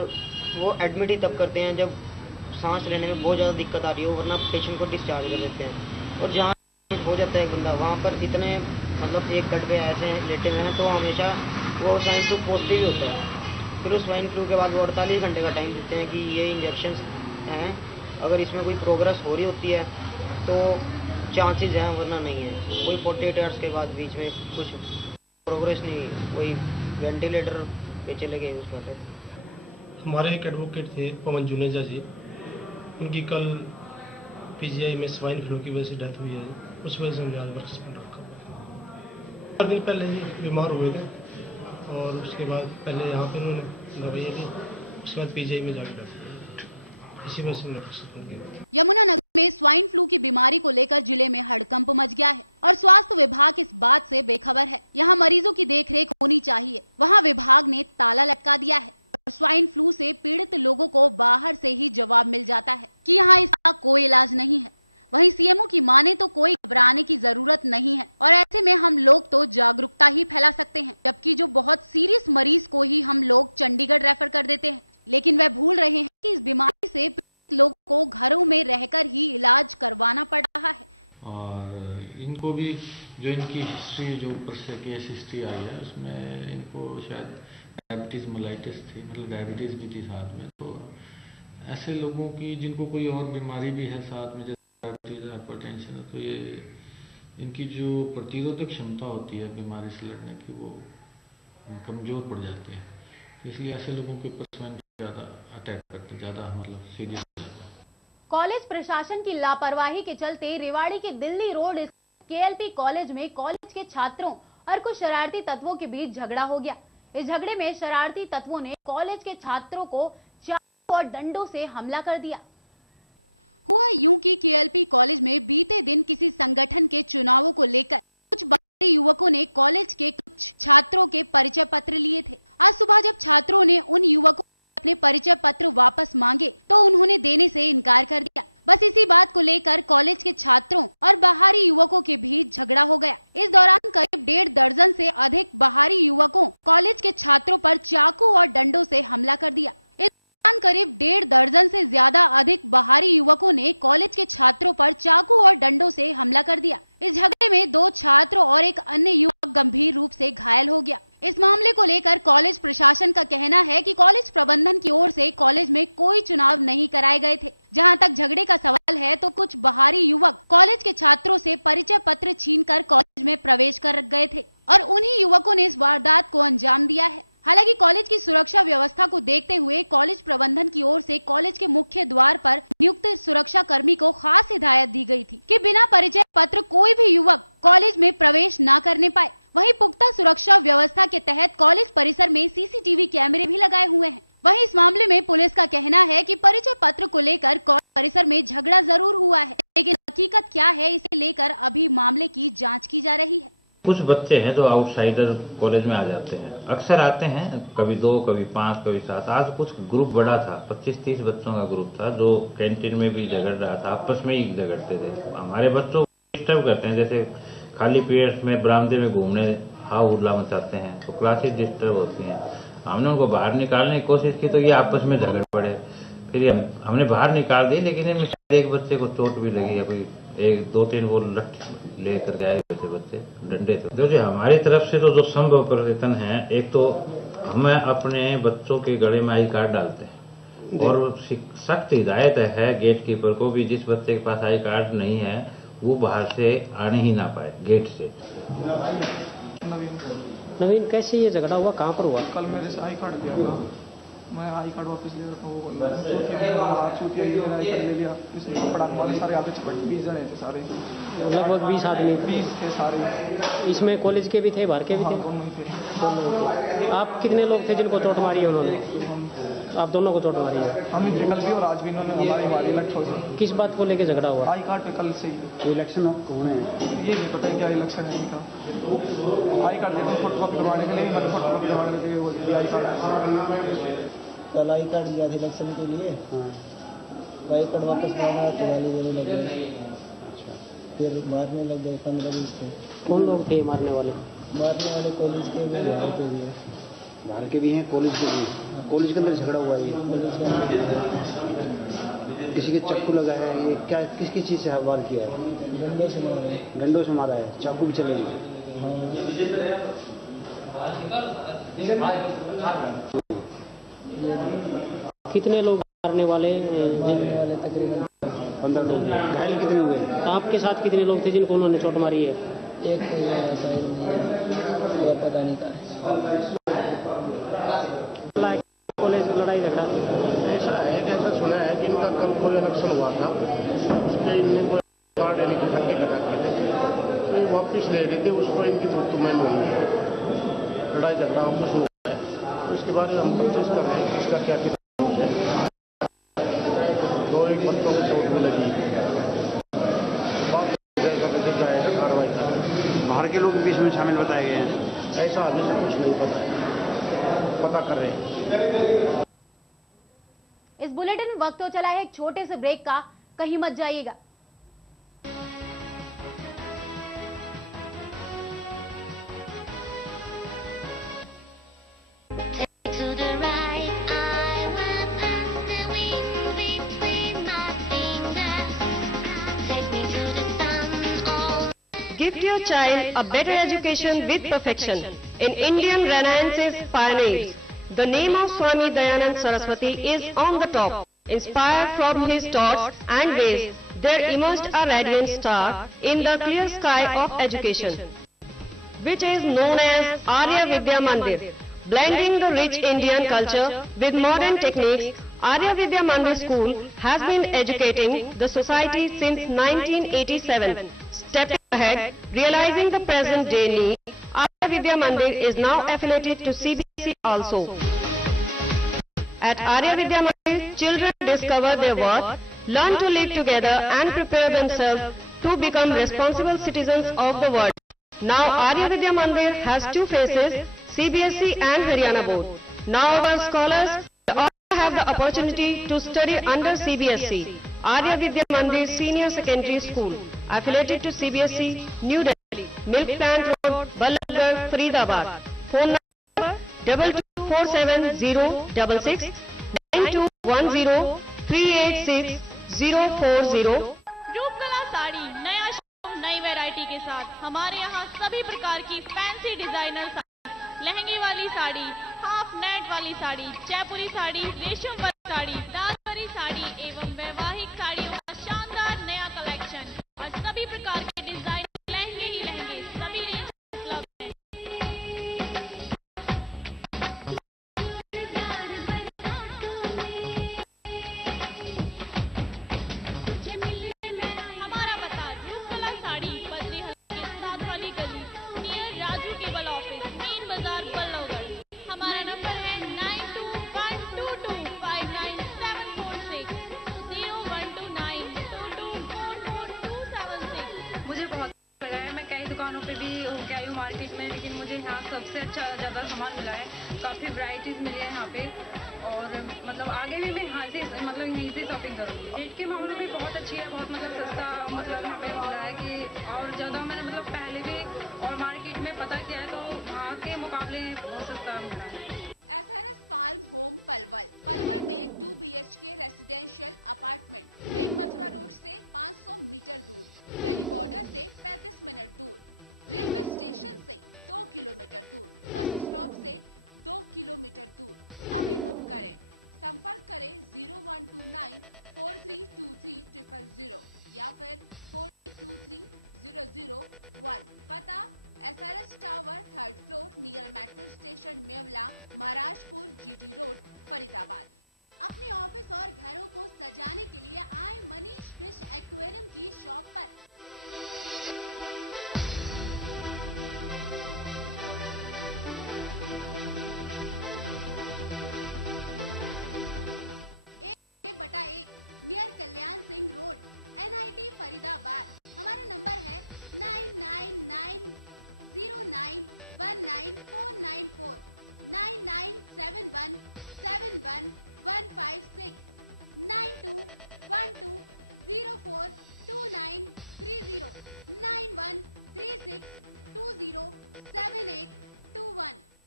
वो एडमिट ही तब करते हैं जब सांस लेने में बहुत ज़्यादा दिक्कत आ रही हो, वरना पेशेंट को डिस्चार्ज कर देते हैं। और जहाँ एडमिट हो जाता है एक बंदा, वहाँ पर इतने मतलब एक बेड पे ऐसे लेटे हुए हैं तो हमेशा वो स्वाइन फ्लू पॉजिटिव ही होता है। फिर उस स्वाइन फ्लू के बाद वो 48 घंटे का टाइम देते हैं कि ये इंजेक्शन हैं, अगर इसमें कोई प्रोग्रेस हो रही होती है तो चांसेस हैं, वरना नहीं है। कोई 48 आवर्स के बाद बीच में कुछ प्रोग्रेस नहीं, कोई वेंटिलेटर पे चले गए उस पर। हमारे एक एडवोकेट थे पवन जुनेजा जी, उनकी कल पीजीआई में स्वाइन फ्लू की वजह से डेथ हुई है। उस वजह से हमने आज वर्क सस्पेंड रखा हुआ है। 4 दिन पहले ही बीमार हुए थे और उसके बाद पहले यहाँ पे उन्होंने दवाई ली, उसके बाद पीजीआई में जाकर डेथ हुई। इसी वजह से हमने वर्क सस्पेंड किया। यमुनानगर में स्वाइन फ्लू की बीमारी को लेकर जिले में हड़कंप मच गया है और स्वास्थ्य विभाग इस बात से बेखबर है। यहाँ मरीजों की देखरेख होनी चाहिए, वहाँ विभाग ने ताला लटका दिया है। स्वाइन फ्लू से पीड़ित लोगों को बाहर से ही जवाब मिल जाता है कि यहाँ इसका कोई इलाज नहीं है। भाई सीएमओ की माने तो कोई घबराने की जरूरत नहीं है और ऐसे में हम लोग तो जागरूकता ही फैला सकते हैं, जबकि जो बहुत सीरियस मरीज को ही हम लोग चंडीगढ़ रेफर कर देते हैं। लेकिन मैं भूल रही हूँ कि इस बीमारी से लोगों को घरों में रहकर ही इलाज करवाना पड़ रहा है। और इनको भी जो इनकी हिस्ट्री, जो ऊपर से केस हिस्ट्री आई है, उसमें इनको शायद डायबिटीज़ मेलाइटिस थी, मतलब डायबिटीज़ भी थी साथ में। तो ऐसे लोगों की जिनको कोई और बीमारी भी है साथ में, जैसे डायबिटीज़, हाइपरटेंशन, तो ये इनकी जो प्रतिरोधक क्षमता होती है बीमारी से लड़ने की, वो कमज़ोर पड़ जाती है। तो इसलिए ऐसे लोगों के ऊपर स्वाइन ज़्यादा अटैक करते, ज़्यादा मतलब सीरियस। कॉलेज प्रशासन की लापरवाही के चलते रेवाड़ी के दिल्ली रोड केएलपी कॉलेज में कॉलेज के छात्रों और कुछ शरारती तत्वों के बीच झगड़ा हो गया। इस झगड़े में शरारती तत्वों ने कॉलेज के छात्रों को चाकू और डंडों से हमला कर दिया। यूके केएलपी कॉलेज में बीते दिन किसी संगठन के चुनावों को लेकर कुछ बाहरी युवकों ने कॉलेज के छात्रों के परिचय पत्र लिए थे। आज सुबह जब छात्रों ने उन युवकों ने परिचय पत्र वापस मांगे तो उन्होंने देने से इनकार कर दिया। बस इसी बात को लेकर कॉलेज के छात्रों और बाहरी युवकों के बीच झगड़ा हो गया। इस दौरान करीब 1.5 दर्जन से अधिक बाहरी युवकों कॉलेज के छात्रों पर चाकू और डंडों से हमला कर दिया। इस दौरान करीब 1.5 दर्जन से ज्यादा अधिक बाहरी युवकों ने कॉलेज के छात्रों पर चाकू और डंडों से हमला कर दिया। इस झगड़े में 2 छात्र और एक अन्य युवक गंभीर रूप से घायल हो गया। इस मामले को लेकर कॉलेज प्रशासन का कहना है कि कॉलेज प्रबंधन की ओर से कॉलेज में कोई चुनाव नहीं कराए गए थे। जहां तक झगड़े का सवाल है तो कुछ बाहरी युवक कॉलेज के छात्रों से परिचय पत्र छीनकर कॉलेज में प्रवेश कर गए थे और उन्हीं युवकों ने इस वारदात को अंजाम दिया है। हालांकि कॉलेज की सुरक्षा व्यवस्था को देखते हुए कॉलेज प्रबंधन की ओर से कॉलेज के मुख्य द्वार पर नियुक्त सुरक्षा कर्मी को खास हिदायत दी गई थी कि बिना परिचय पत्र कोई भी युवक कॉलेज में प्रवेश न करने पाए। वहीं पुख्ता सुरक्षा व्यवस्था के तहत कॉलेज परिसर में सीसीटीवी कैमरे भी लगाए हुए हैं। वहीं इस मामले में पुलिस का कहना है कि परिचय पत्र को लेकर कॉलेज परिसर में झगड़ा जरूर हुआ है, लेकिन हकीकत क्या है इसे लेकर अभी मामले की जाँच की जा रही है। कुछ बच्चे हैं जो आउटसाइडर कॉलेज में आ जाते हैं, अक्सर आते हैं, कभी 2, कभी 5, कभी 7। आज कुछ ग्रुप बड़ा था, 25-30 बच्चों का ग्रुप था जो कैंटीन में भी झगड़ रहा था, आपस में ही झगड़ते थे। हमारे बच्चों को डिस्टर्ब करते हैं, जैसे खाली पीरियड्स में बरामदे में घूमने हाव हुल्ला मचाते हैं तो क्लासेस डिस्टर्ब होती हैं। हमने उनको बाहर निकालने की कोशिश की तो ये आपस में झगड़ पड़े, फिर हमने बाहर निकाल दी, लेकिन इनमें एक बच्चे को चोट भी लगी है। कोई 1-2-3 वो लठ लेकर गए थे बच्चे, डंडे थे। जो हमारी तरफ से तो जो संभव प्रयत्न है, एक तो हम अपने बच्चों के गले में आई कार्ड डालते हैं और सख्त हिदायत है गेट कीपर को भी, जिस बच्चे के पास आई कार्ड नहीं है वो बाहर से आने ही ना पाए गेट से। नवीन, कैसे ये झगड़ा हुआ, कहाँ पर हुआ? कल मेरे से आई कार्ड दिया था, मैं आई कार्ड वापस ले रहा था, वो चूतिया ले लिया, इसने कपड़ा वाले सारे आगे चपट 20 जने थे सारे, लगभग 20 आदमी 20 थे सारे। इसमें कॉलेज के भी थे, बाहर के भी थे? दोनों थे। आप कितने लोग थे जिनको चोट मारी है उन्होंने? आप दोनों को चोट मारी है? हम कल भी और आज भी इन्होंने हमारी मारी लट्ठों से। किस बात को लेकर झगड़ा हुआ? आई कार्ड पे कल से ही। इलेक्शन कौन है ये नहीं पता क्या इलेक्शन है इनका। आई कार्ड देते फोटो कॉपी करवाने के लिए, मैंने फोटो कॉपी करवाने के लिए आई कार्ड। कल आई कार्ड दिया था इलेक्शन के लिए, भाई कार्ड वापस कराना, दिवाली देने लग गए। फिर मारने लग गए 15-20 को। कौन लोग थे मारने वाले? मारने वाले कॉलेज के भी, बाहर के भी है। बाहर के भी हैं, कॉलेज के भी। कॉलेज के अंदर झगड़ा हुआ है ये? कॉलेज के अंदर किसी के चाकू लगा है, ये क्या किसकी चीज़ से वार किया है? डंडों से मारा है। डंडों से मारा है, चाकू भी चलेंगे। कितने लोग मारने वाले? तकरीबन 15 लोग। घायल कितने हुए? आपके साथ कितने लोग थे जिनको उन्होंने चोट मारी है? एक तो ये शायद नहीं है, ये पता नहीं का कॉलेज में लड़ाई झगड़ा ऐसा है, ऐसा सुना है कि इनका कल कोई इलेक्शन हुआ था, उसके इनने कोई कार्ड यानी कि ठंडे कटा के थे, तो ये वापस ले रहे थे, उसको इनकी तुर्तुमैन हुई है, लड़ाई झगड़ा हमको शुरू हुआ है। तो इसके बारे में हम तफ्तीश कर रहे हैं इसका क्या कितना है। दो एक बच्चों को चोट भी लगी, कार्रवाई कर। बाहर के लोग भी इसमें शामिल बताए गए हैं? ऐसा अभी से कुछ नहीं पता है, पता कर रहे हैं। इस बुलेटिन में वक्त हो चला है एक छोटे से ब्रेक का, कहीं मत जाइएगा। To the right, I will pass the wind between my fingers. Take me to the sun. All Gift your child a better education with perfection. In Indian Renaissance's pioneers, the name of Swami Dayanand Saraswati is on the top. Inspired from his thoughts and ways, there emerged a radiant star in the clear sky of education, which is known as Arya Vidya Mandir. Blending the rich Indian culture with modern techniques, Arya Vidya Mandir School has been educating the society since 1987. Stepping ahead, realizing the present day need, Arya Vidya Mandir is now affiliated to CBSE also. At Arya Vidya Mandir, children discover their worth, learn to live together and prepare themselves to become responsible citizens of the world. Now Arya Vidya Mandir has two faces, CBSE and Haryana board. Now our scholars also have the opportunity to study under CBSE. Arya Vidya Mandir Senior Secondary School, affiliated to CBSE, New Delhi, Milk Plant Road, Ballabgarh, Faridabad. Phone number 224706 9210 386 040. Roopkala sari नया showroom नई variety के साथ। हमारे यहाँ सभी प्रकार की fancy designer sari, लहंगे वाली साड़ी, हाफ नेट वाली साड़ी, जयपुरी साड़ी, रेशम वाली साड़ी, दासवारी साड़ी एवं वैवाहिक साड़ियों का शानदार नया कलेक्शन और सभी प्रकार के डिजाइन लहंगे ही लहंगे सभी रेंज उपलब्ध है। हमारा पता रूपकला साड़ी बद्री हल्के साथ वाली गली near Raju cable office, main बाजार, बल्लभगढ़। हमारा नंबर है 9212259746 012922444276। मुझे बहुत लगा है, मैं कई दुकानों पे भी होके आई हूँ मार्केट में, लेकिन मुझे यहाँ सबसे अच्छा ज़्यादा सामान मिला है। काफ़ी वैरायटीज़ मिली है यहाँ पे, और मतलब आगे भी मैं यहाँ से मतलब यहीं से शॉपिंग करूँगी। रेट के मामले में बहुत अच्छी है, बहुत मतलब सस्ता मतलब यहाँ पे मिला है कि, और ज़्यादा मैंने मतलब पहले भी और मार्केट में पता किया है तो वहाँ के मुकाबले बहुत सस्ता मिला है।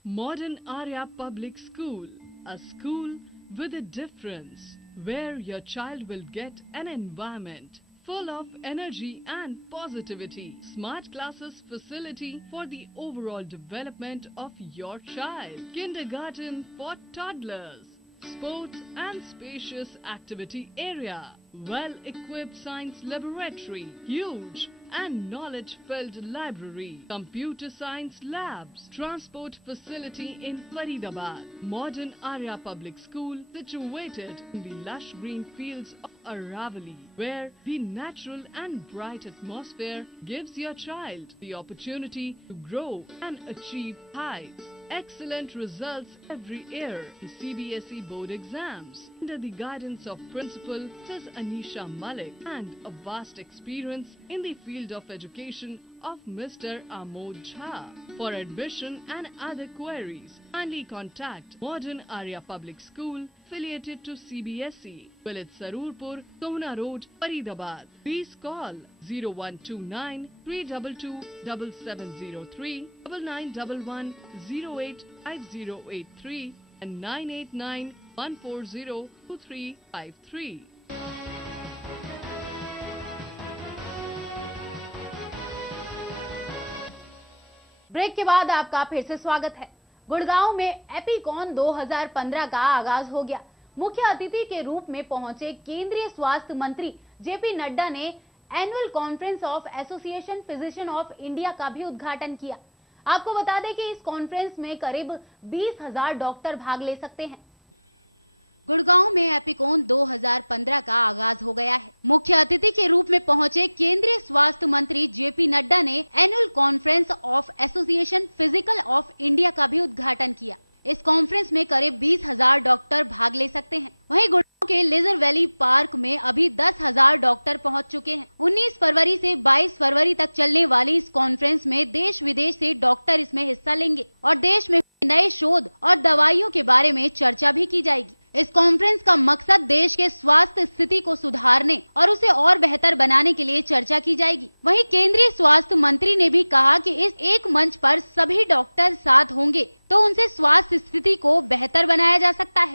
Modern Arya Public School, a school with a difference, where your child will get an environment full of energy and positivity. Smart classes facility for the overall development of your child. Kindergarten for toddlers. Sports and spacious activity area. Well-equipped science laboratory. Huge and knowledge-filled library. Computer science labs. Transport facility in Faridabad. Modern Arya Public School situated in the lush green fields of Aravali, where the natural and bright atmosphere gives your child the opportunity to grow and achieve heights. Excellent results every year. The CBSE board exams under the guidance of Principal Ms. Anisha Malik and a vast experience in the field of education of Mr. Amod Jha. For admission and other queries, kindly contact Modern Arya Public School affiliated to CBSE, Vilit Sarurpur, Sohna Road, Faridabad. Please call 0129 322 7703, 9911 085083 and 989 140 2353. Break के बाद आपका फिर से स्वागत है। गुड़गांव में एपीकॉन 2015 का आगाज हो गया। मुख्य अतिथि के रूप में पहुंचे केंद्रीय स्वास्थ्य मंत्री जेपी नड्डा ने annual conference of association physician of India का भी उद्घाटन किया। आपको बता दें कि इस कॉन्फ्रेंस में करीब 20,000 डॉक्टर भाग ले सकते हैं। गुड़गांव में एपीकॉन 2015 का आगाज हो गया। मुख्य अतिथि के रूप में पहुंचे केंद्रीय स्वास्थ्य मंत्री जेपी नड्डा ने annual conference of association physician of India का भी उद्घाटन किया। इस कॉन्फ्रेंस में करीब 20,000 डॉक्टर भाग ले सकते हैं। वहीं गुड़गांव के लिटिल वैली पार्क में अभी 10,000 डॉक्टर पहुंच चुके हैं। 19 फरवरी से 22 फरवरी तक चलने वाली इस कॉन्फ्रेंस में देश विदेश से डॉक्टर इसमें हिस्सा लेंगे और देश में नए शोध और दवाइयों के बारे में चर्चा भी की जाएगी। इस कॉन्फ्रेंस का मकसद देश के स्वास्थ्य स्थिति को सुधारने और उसे और बेहतर बनाने के लिए चर्चा की जाएगी। वहीं केंद्रीय स्वास्थ्य मंत्री ने भी कहा कि इस एक मंच पर सभी डॉक्टर साथ होंगे तो उनसे स्वास्थ्य स्थिति को बेहतर बनाया जा सकता है।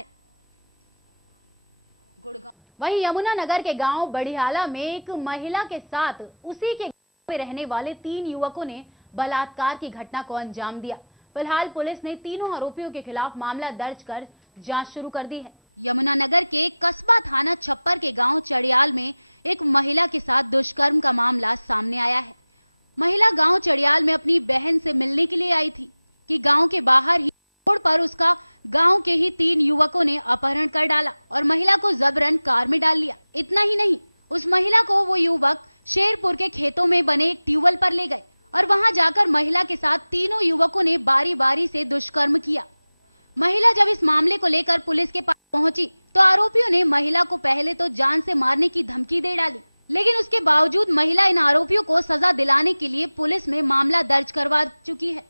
वहीं यमुनानगर के गांव बढ़ियाला में एक महिला के साथ उसी के गांव में रहने वाले 3 युवकों ने बलात्कार की घटना को अंजाम दिया। फिलहाल पुलिस ने तीनों आरोपियों के खिलाफ मामला दर्ज कर जांच शुरू कर दी है। यमुनानगर के कस्बा थाना छप्पर के गांव चढ़ियाल में एक महिला के साथ दुष्कर्म का मामला सामने आया है। महिला गांव चढ़ियाल में अपनी बहन से मिलने के लिए आई थी कि गांव के बाहर रोड पर उसका गांव के ही 3 युवकों ने अपहरण कर डाला और महिला को जबरन कार में डाल लिया। इतना ही नहीं, उस महिला को वो युवक शेरपुर के खेतों में बने ट्यूबवेल पर ले गए और वहां जाकर महिला के साथ तीनों युवकों ने बारी बारी से दुष्कर्म किया। महिला जब इस मामले को लेकर पुलिस के पास पहुंची तो आरोपियों ने महिला को पहले तो जान से मारने की धमकी दे डाली, लेकिन उसके बावजूद महिला इन आरोपियों को सजा दिलाने के लिए पुलिस में मामला दर्ज करवा चुकी है।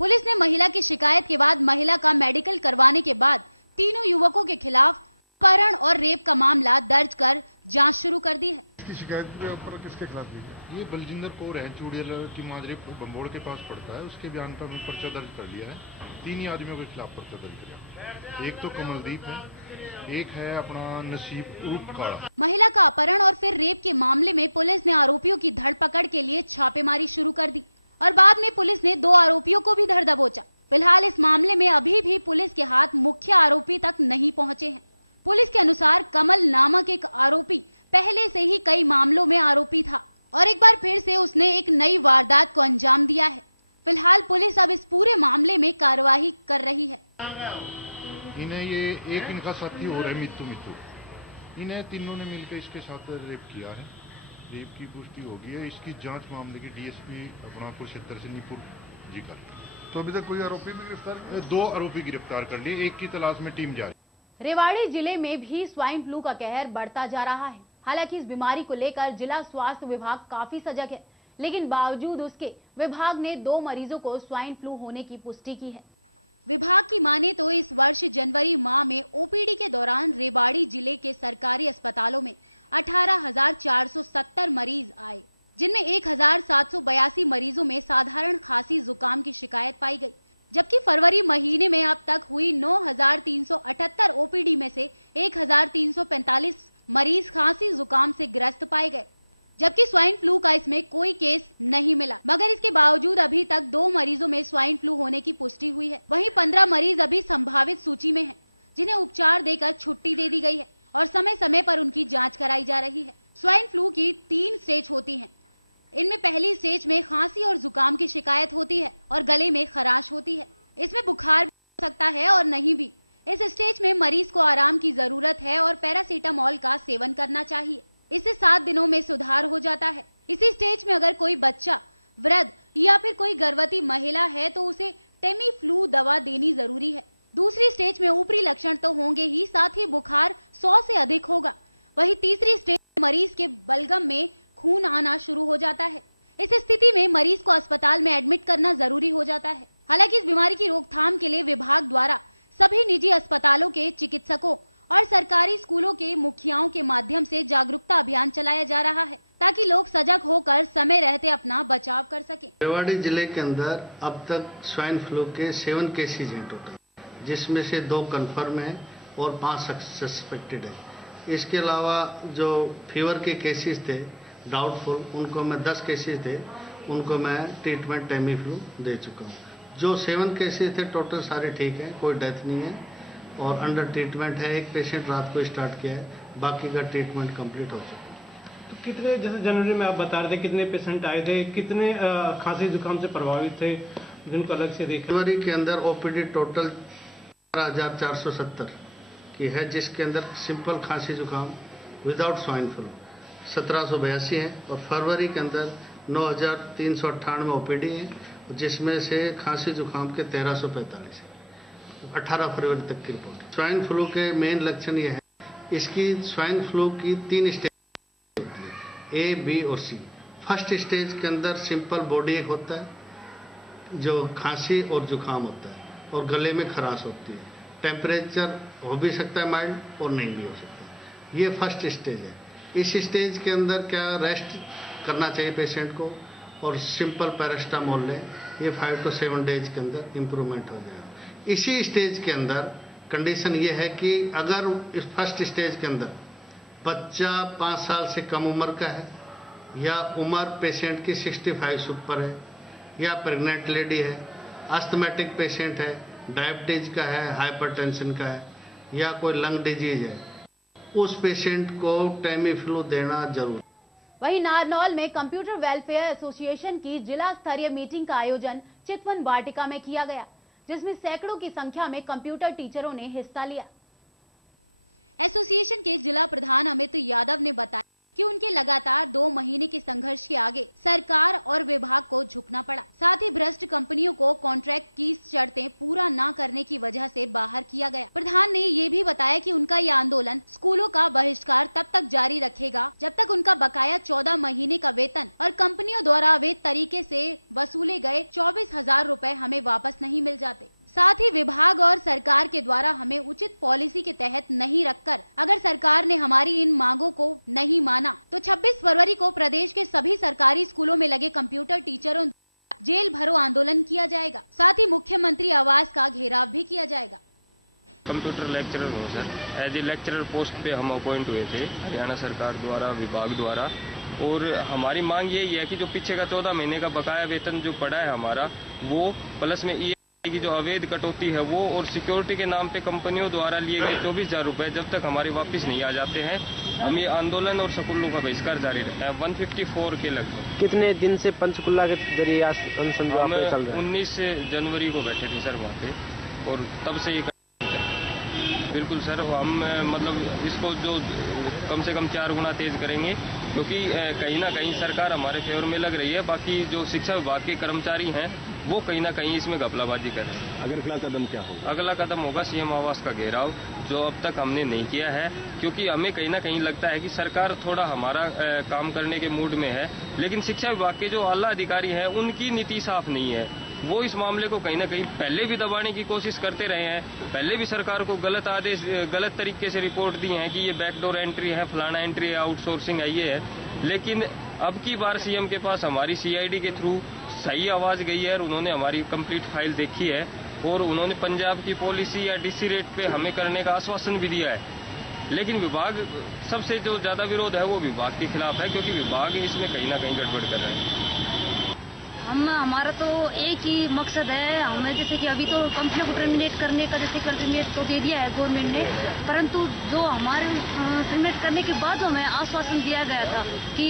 पुलिस ने महिला की शिकायत के बाद महिला का मेडिकल करवाने के बाद तीनों युवकों के खिलाफ अपहरण और रेप का मामला दर्ज कर जांच शुरू कर दी। इसकी शिकायत के ऊपर किसके खिलाफ दी है? ये बलजिंदर कौर है, चूड़ियल की माजरे बम्बोड़ के पास पड़ता है। उसके बयान पर हमने पर्चा दर्ज कर लिया है। 3 ही आदमियों के खिलाफ पर्चा दर्ज किया। एक तो कमलदीप है, एक है अपना नसीब उर्फ काला। महिला का अपहरण और फिर रेप के मामले में पुलिस ने आरोपियों की धरपकड़ के लिए छापेमारी शुरू कर दी और बाद में पुलिस ने 2 आरोपियों को भी धर दबोचा। फिलहाल इस मामले में अभी भी पुलिस के हाथ मुख्य आरोपी तक नहीं पहुंचे। पुलिस के अनुसार कमल नामक एक आरोपी पहले से ही कई मामलों में आरोपी था और एक बार फिर से उसने एक नई वारदात को अंजाम दिया है। फिलहाल पुलिस अब इस पूरे मामले में कार्रवाई कर रही है। इन्हें ये एक इनका साथी हो रहा है मित्तू। इन्हें तीनों ने मिलकर इसके साथ रेप किया है। रेप की पुष्टि हो गई है। इसकी जांच मामले की डीएसपी अपना कुरुक्षेत्र से नीपुर जी कर। तो अभी तक कोई आरोपी भी गिरफ्तार? 2 आरोपी गिरफ्तार कर लिए, एक की तलाश में टीम जारी। रेवाड़ी जिले में भी स्वाइन फ्लू का कहर बढ़ता जा रहा है। हालांकि इस बीमारी को लेकर जिला स्वास्थ्य विभाग काफी सजग है, लेकिन बावजूद उसके विभाग ने 2 मरीजों को स्वाइन फ्लू होने की पुष्टि की है। विभाग की माने तो इस वर्ष जनवरी माह में ओपीडी के दौरान रेवाड़ी जिले के सरकारी अस्पतालों में 18,470 मरीज आए, जिनमें 1,782 मरीजों में साधारण खांसी जुकाम की शिकायत पाई गई, जबकि फरवरी महीने में अब तक हुई 9,378 ओपीडी में से 1,345 मरीज खांसी जुकाम से ग्रस्त पाए गए, जबकि स्वाइन फ्लू का इसमें कोई केस नहीं मिला। मगर इसके बावजूद अभी तक 2 मरीजों में स्वाइन फ्लू होने की पुष्टि हुई है। वहीं 15 मरीज अभी संभावित सूची में हैं, जिन्हें उपचार देकर छुट्टी दे दी गई है और समय समय पर उनकी जांच कराई जा रही है। स्वाइन फ्लू की 3 स्टेज होती है। इनमें पहली स्टेज में खांसी और जुकाम की शिकायत होती है और गले में खराश होती है। इसमें बुखार सकता है और नहीं भी। इस स्टेज में मरीज को आराम की जरूरत है और पैरासीटामोल का सेवन करना चाहिए। इससे 7 दिनों में सुधार हो जाता है। इसी स्टेज में अगर कोई बच्चा, वृद्ध या फिर कोई गर्भवती महिला है तो उसे टेमी फ्लू दवा देनी जरूरी है। दूसरी स्टेज में ऊपरी लक्षण तो होंगे ही, साथ ही बुखार 100 से अधिक होगा। वहीं तीसरी स्टेज में मरीज के बलगम में खून आना शुरू हो जाता है। इस स्थिति में मरीज को अस्पताल में एडमिट करना जरूरी हो जाता है। हालांकि इस बीमारी की रोकथाम के लिए विभाग द्वारा सभी निजी अस्पतालों के चिकित्सकों और सरकारी स्कूलों के मुखियाओं के माध्यम से जागरूकता अभियान चलाया जा रहा है, ताकि लोग सजग होकर समय रहते अपना बचाव कर सकें। रेवाड़ी जिले के अंदर अब तक स्वाइन फ्लू के 7 केसेज हैं टोटल, जिसमें से 2 कन्फर्म हैं और 5 सस्पेक्टेड है। इसके अलावा जो फीवर के केसेस थे डाउटफुल, उनको मैं 10 केसेस थे, उनको मैं ट्रीटमेंट टेमी फ्लू दे चुका हूँ। जो 7 केसेस थे टोटल सारे ठीक हैं, कोई डेथ नहीं है और अंडर ट्रीटमेंट है। एक पेशेंट रात को स्टार्ट किया है, बाकी का ट्रीटमेंट कंप्लीट हो चुका है। तो कितने, जैसे जनवरी में आप बता रहे थे कितने पेशेंट आए थे, कितने खांसी जुकाम से प्रभावित थे, जिनको अलग से देखा? जनवरी के अंदर ओपीडी टोटल 4,470 की है, जिसके अंदर सिंपल खांसी जुकाम विदाउट स्वाइन फ्लू 1782 है और फरवरी के अंदर 9,398 ओपीडी है, जिसमें से खांसी जुकाम के 1,345 है। 18 फरवरी तक की रिपोर्ट। स्वाइन फ्लू के मेन लक्षण ये है, इसकी स्वाइन फ्लू की 3 स्टेज होती है, ए, बी और सी। फर्स्ट स्टेज के अंदर सिंपल बॉडी एक होता है, जो खांसी और जुकाम होता है और गले में खराश होती है। टेम्परेचर हो भी सकता है माइल्ड और नहीं भी हो सकता है। ये फर्स्ट स्टेज है। इस स्टेज के अंदर क्या रेस्ट करना चाहिए पेशेंट को और सिंपल पैरास्टामोल लें, ये 5 to 7 डेज के अंदर इम्प्रूवमेंट हो जाएगा। इसी स्टेज के अंदर कंडीशन ये है कि अगर इस फर्स्ट स्टेज के अंदर बच्चा 5 साल से कम उम्र का है या उम्र पेशेंट की 65 से ऊपर है या प्रेग्नेंट लेडी है, अस्थमेटिक पेशेंट है, डायबिटीज का है, हाइपरटेंशन का है या कोई लंग डिजीज है, उस पेशेंट को टेमी फ्लू देना जरूर। वहीं नारनौल में कंप्यूटर वेलफेयर एसोसिएशन की जिला स्तरीय मीटिंग का आयोजन चितवन वाटिका में किया गया, जिसमें सैकड़ों की संख्या में कंप्यूटर टीचरों ने हिस्सा लिया। एसोसिएशन के जिला प्रधान अमित यादव ने बताया कि उनके लगातार 2 महीने के संघर्ष के आगे सरकार और विभाग को झुकना पड़ा। साथ ही भ्रष्ट कंपनियों को कॉन्ट्रैक्ट की शर्तें पूरा न करने की वजह से बाहर किया गया। प्रधान ने ये भी बताया कि उनका ये आंदोलन स्कूलों का बहिष्कार तब तक जारी रखेगा जब तक उनका बकाया 14 महीने का वेतन और कंपनियों द्वारा अवैध तरीके से वसूले गए 24,000 रुपए हमें वापस नहीं मिल जाते। साथ ही विभाग और सरकार के द्वारा हमें उचित पॉलिसी के तहत नहीं रखकर अगर सरकार ने हमारी इन मांगों को नहीं माना तो 26 फरवरी को प्रदेश के सभी सरकारी स्कूलों में लगे कंप्यूटर टीचरों जेल भरो आंदोलन किया जाएगा। साथ ही मुख्यमंत्री आवास का घेराव भी किया जाएगा। कंप्यूटर लेक्चरर हूँ sir. As a lecturer post पे हम अपॉइंट हुए थे हरियाणा सरकार द्वारा, विभाग द्वारा, और हमारी मांग यही है कि जो पीछे का 14 महीने का बकाया वेतन जो पड़ा है हमारा, वो प्लस में की जो अवैध कटौती है वो, और सिक्योरिटी के नाम पे कंपनियों द्वारा लिए गए 24,000 रुपए जब तक हमारे वापस नहीं आ जाते हैं, हम ये आंदोलन और स्कूलों का बहिष्कार जारी रखते हैं। 154 के लगभग। कितने दिन से पंचकुला के जरिए अनशन चल रहा है? 19 जनवरी को बैठे थे सर वहाँ पे, और तब से ये बिल्कुल सर हम मतलब इसको जो कम से कम 4 गुना तेज करेंगे, क्योंकि कहीं ना कहीं सरकार हमारे फेवर में लग रही है। बाकी जो शिक्षा विभाग के कर्मचारी हैं वो कहीं ना कहीं इसमें घपलाबाजी कर रहे हैं। अगला कदम क्या होगा? अगला कदम होगा सीएम आवास का घेराव, जो अब तक हमने नहीं किया है, क्योंकि हमें कहीं ना कहीं लगता है कि सरकार थोड़ा हमारा काम करने के मूड में है, लेकिन शिक्षा विभाग के जो आला अधिकारी हैं उनकी नीति साफ नहीं है। वो इस मामले को कहीं ना कहीं पहले भी दबाने की कोशिश करते रहे हैं, पहले भी सरकार को गलत आदेश, गलत तरीके से रिपोर्ट दी है कि ये बैकडोर एंट्री है, फलाना एंट्री है, आउटसोर्सिंग है, ये है। लेकिन अब की बार सीएम के पास हमारी सीआईडी के थ्रू सही आवाज गई है और उन्होंने हमारी कंप्लीट फाइल देखी है, और उन्होंने पंजाब की पॉलिसी या डीसी रेट पे हमें करने का आश्वासन भी दिया है। लेकिन विभाग सबसे जो ज्यादा विरोध है वो विभाग के खिलाफ है, क्योंकि विभाग इसमें कहीं ना कहीं गड़बड़ कर रहे हैं। हमारा तो एक ही मकसद है, हमें जैसे कि अभी तो कंपनी को टर्मिनेट करने का जैसे टर्मिनेट तो दे दिया है गवर्नमेंट ने, परंतु जो हमारे टर्मिनेट करने के बाद हमें आश्वासन दिया गया था कि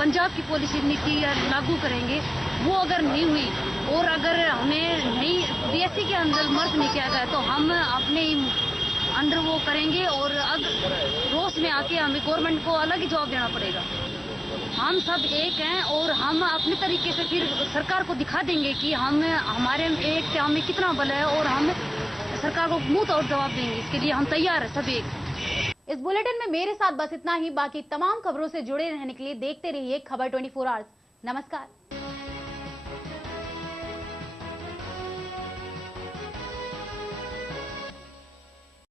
पंजाब की पॉलिसी नीति लागू करेंगे, वो अगर नहीं हुई और अगर हमें नहीं बीएससी के अंदर मर्ज नहीं किया गया तो हम अपने अंडर वो करेंगे और रोष में आके हमें गवर्नमेंट को अलग ही जवाब देना पड़ेगा। हम सब एक हैं और हम अपने तरीके से फिर सरकार को दिखा देंगे कि हमारे एक से हमें कितना बल है और हम सरकार को मुंह तोड़ जवाब देंगे। इसके लिए हम तैयार हैं सब एक। इस बुलेटिन में मेरे साथ बस इतना ही। बाकी तमाम खबरों से जुड़े रहने के लिए देखते रहिए खबर 24 आवर्स। नमस्कार।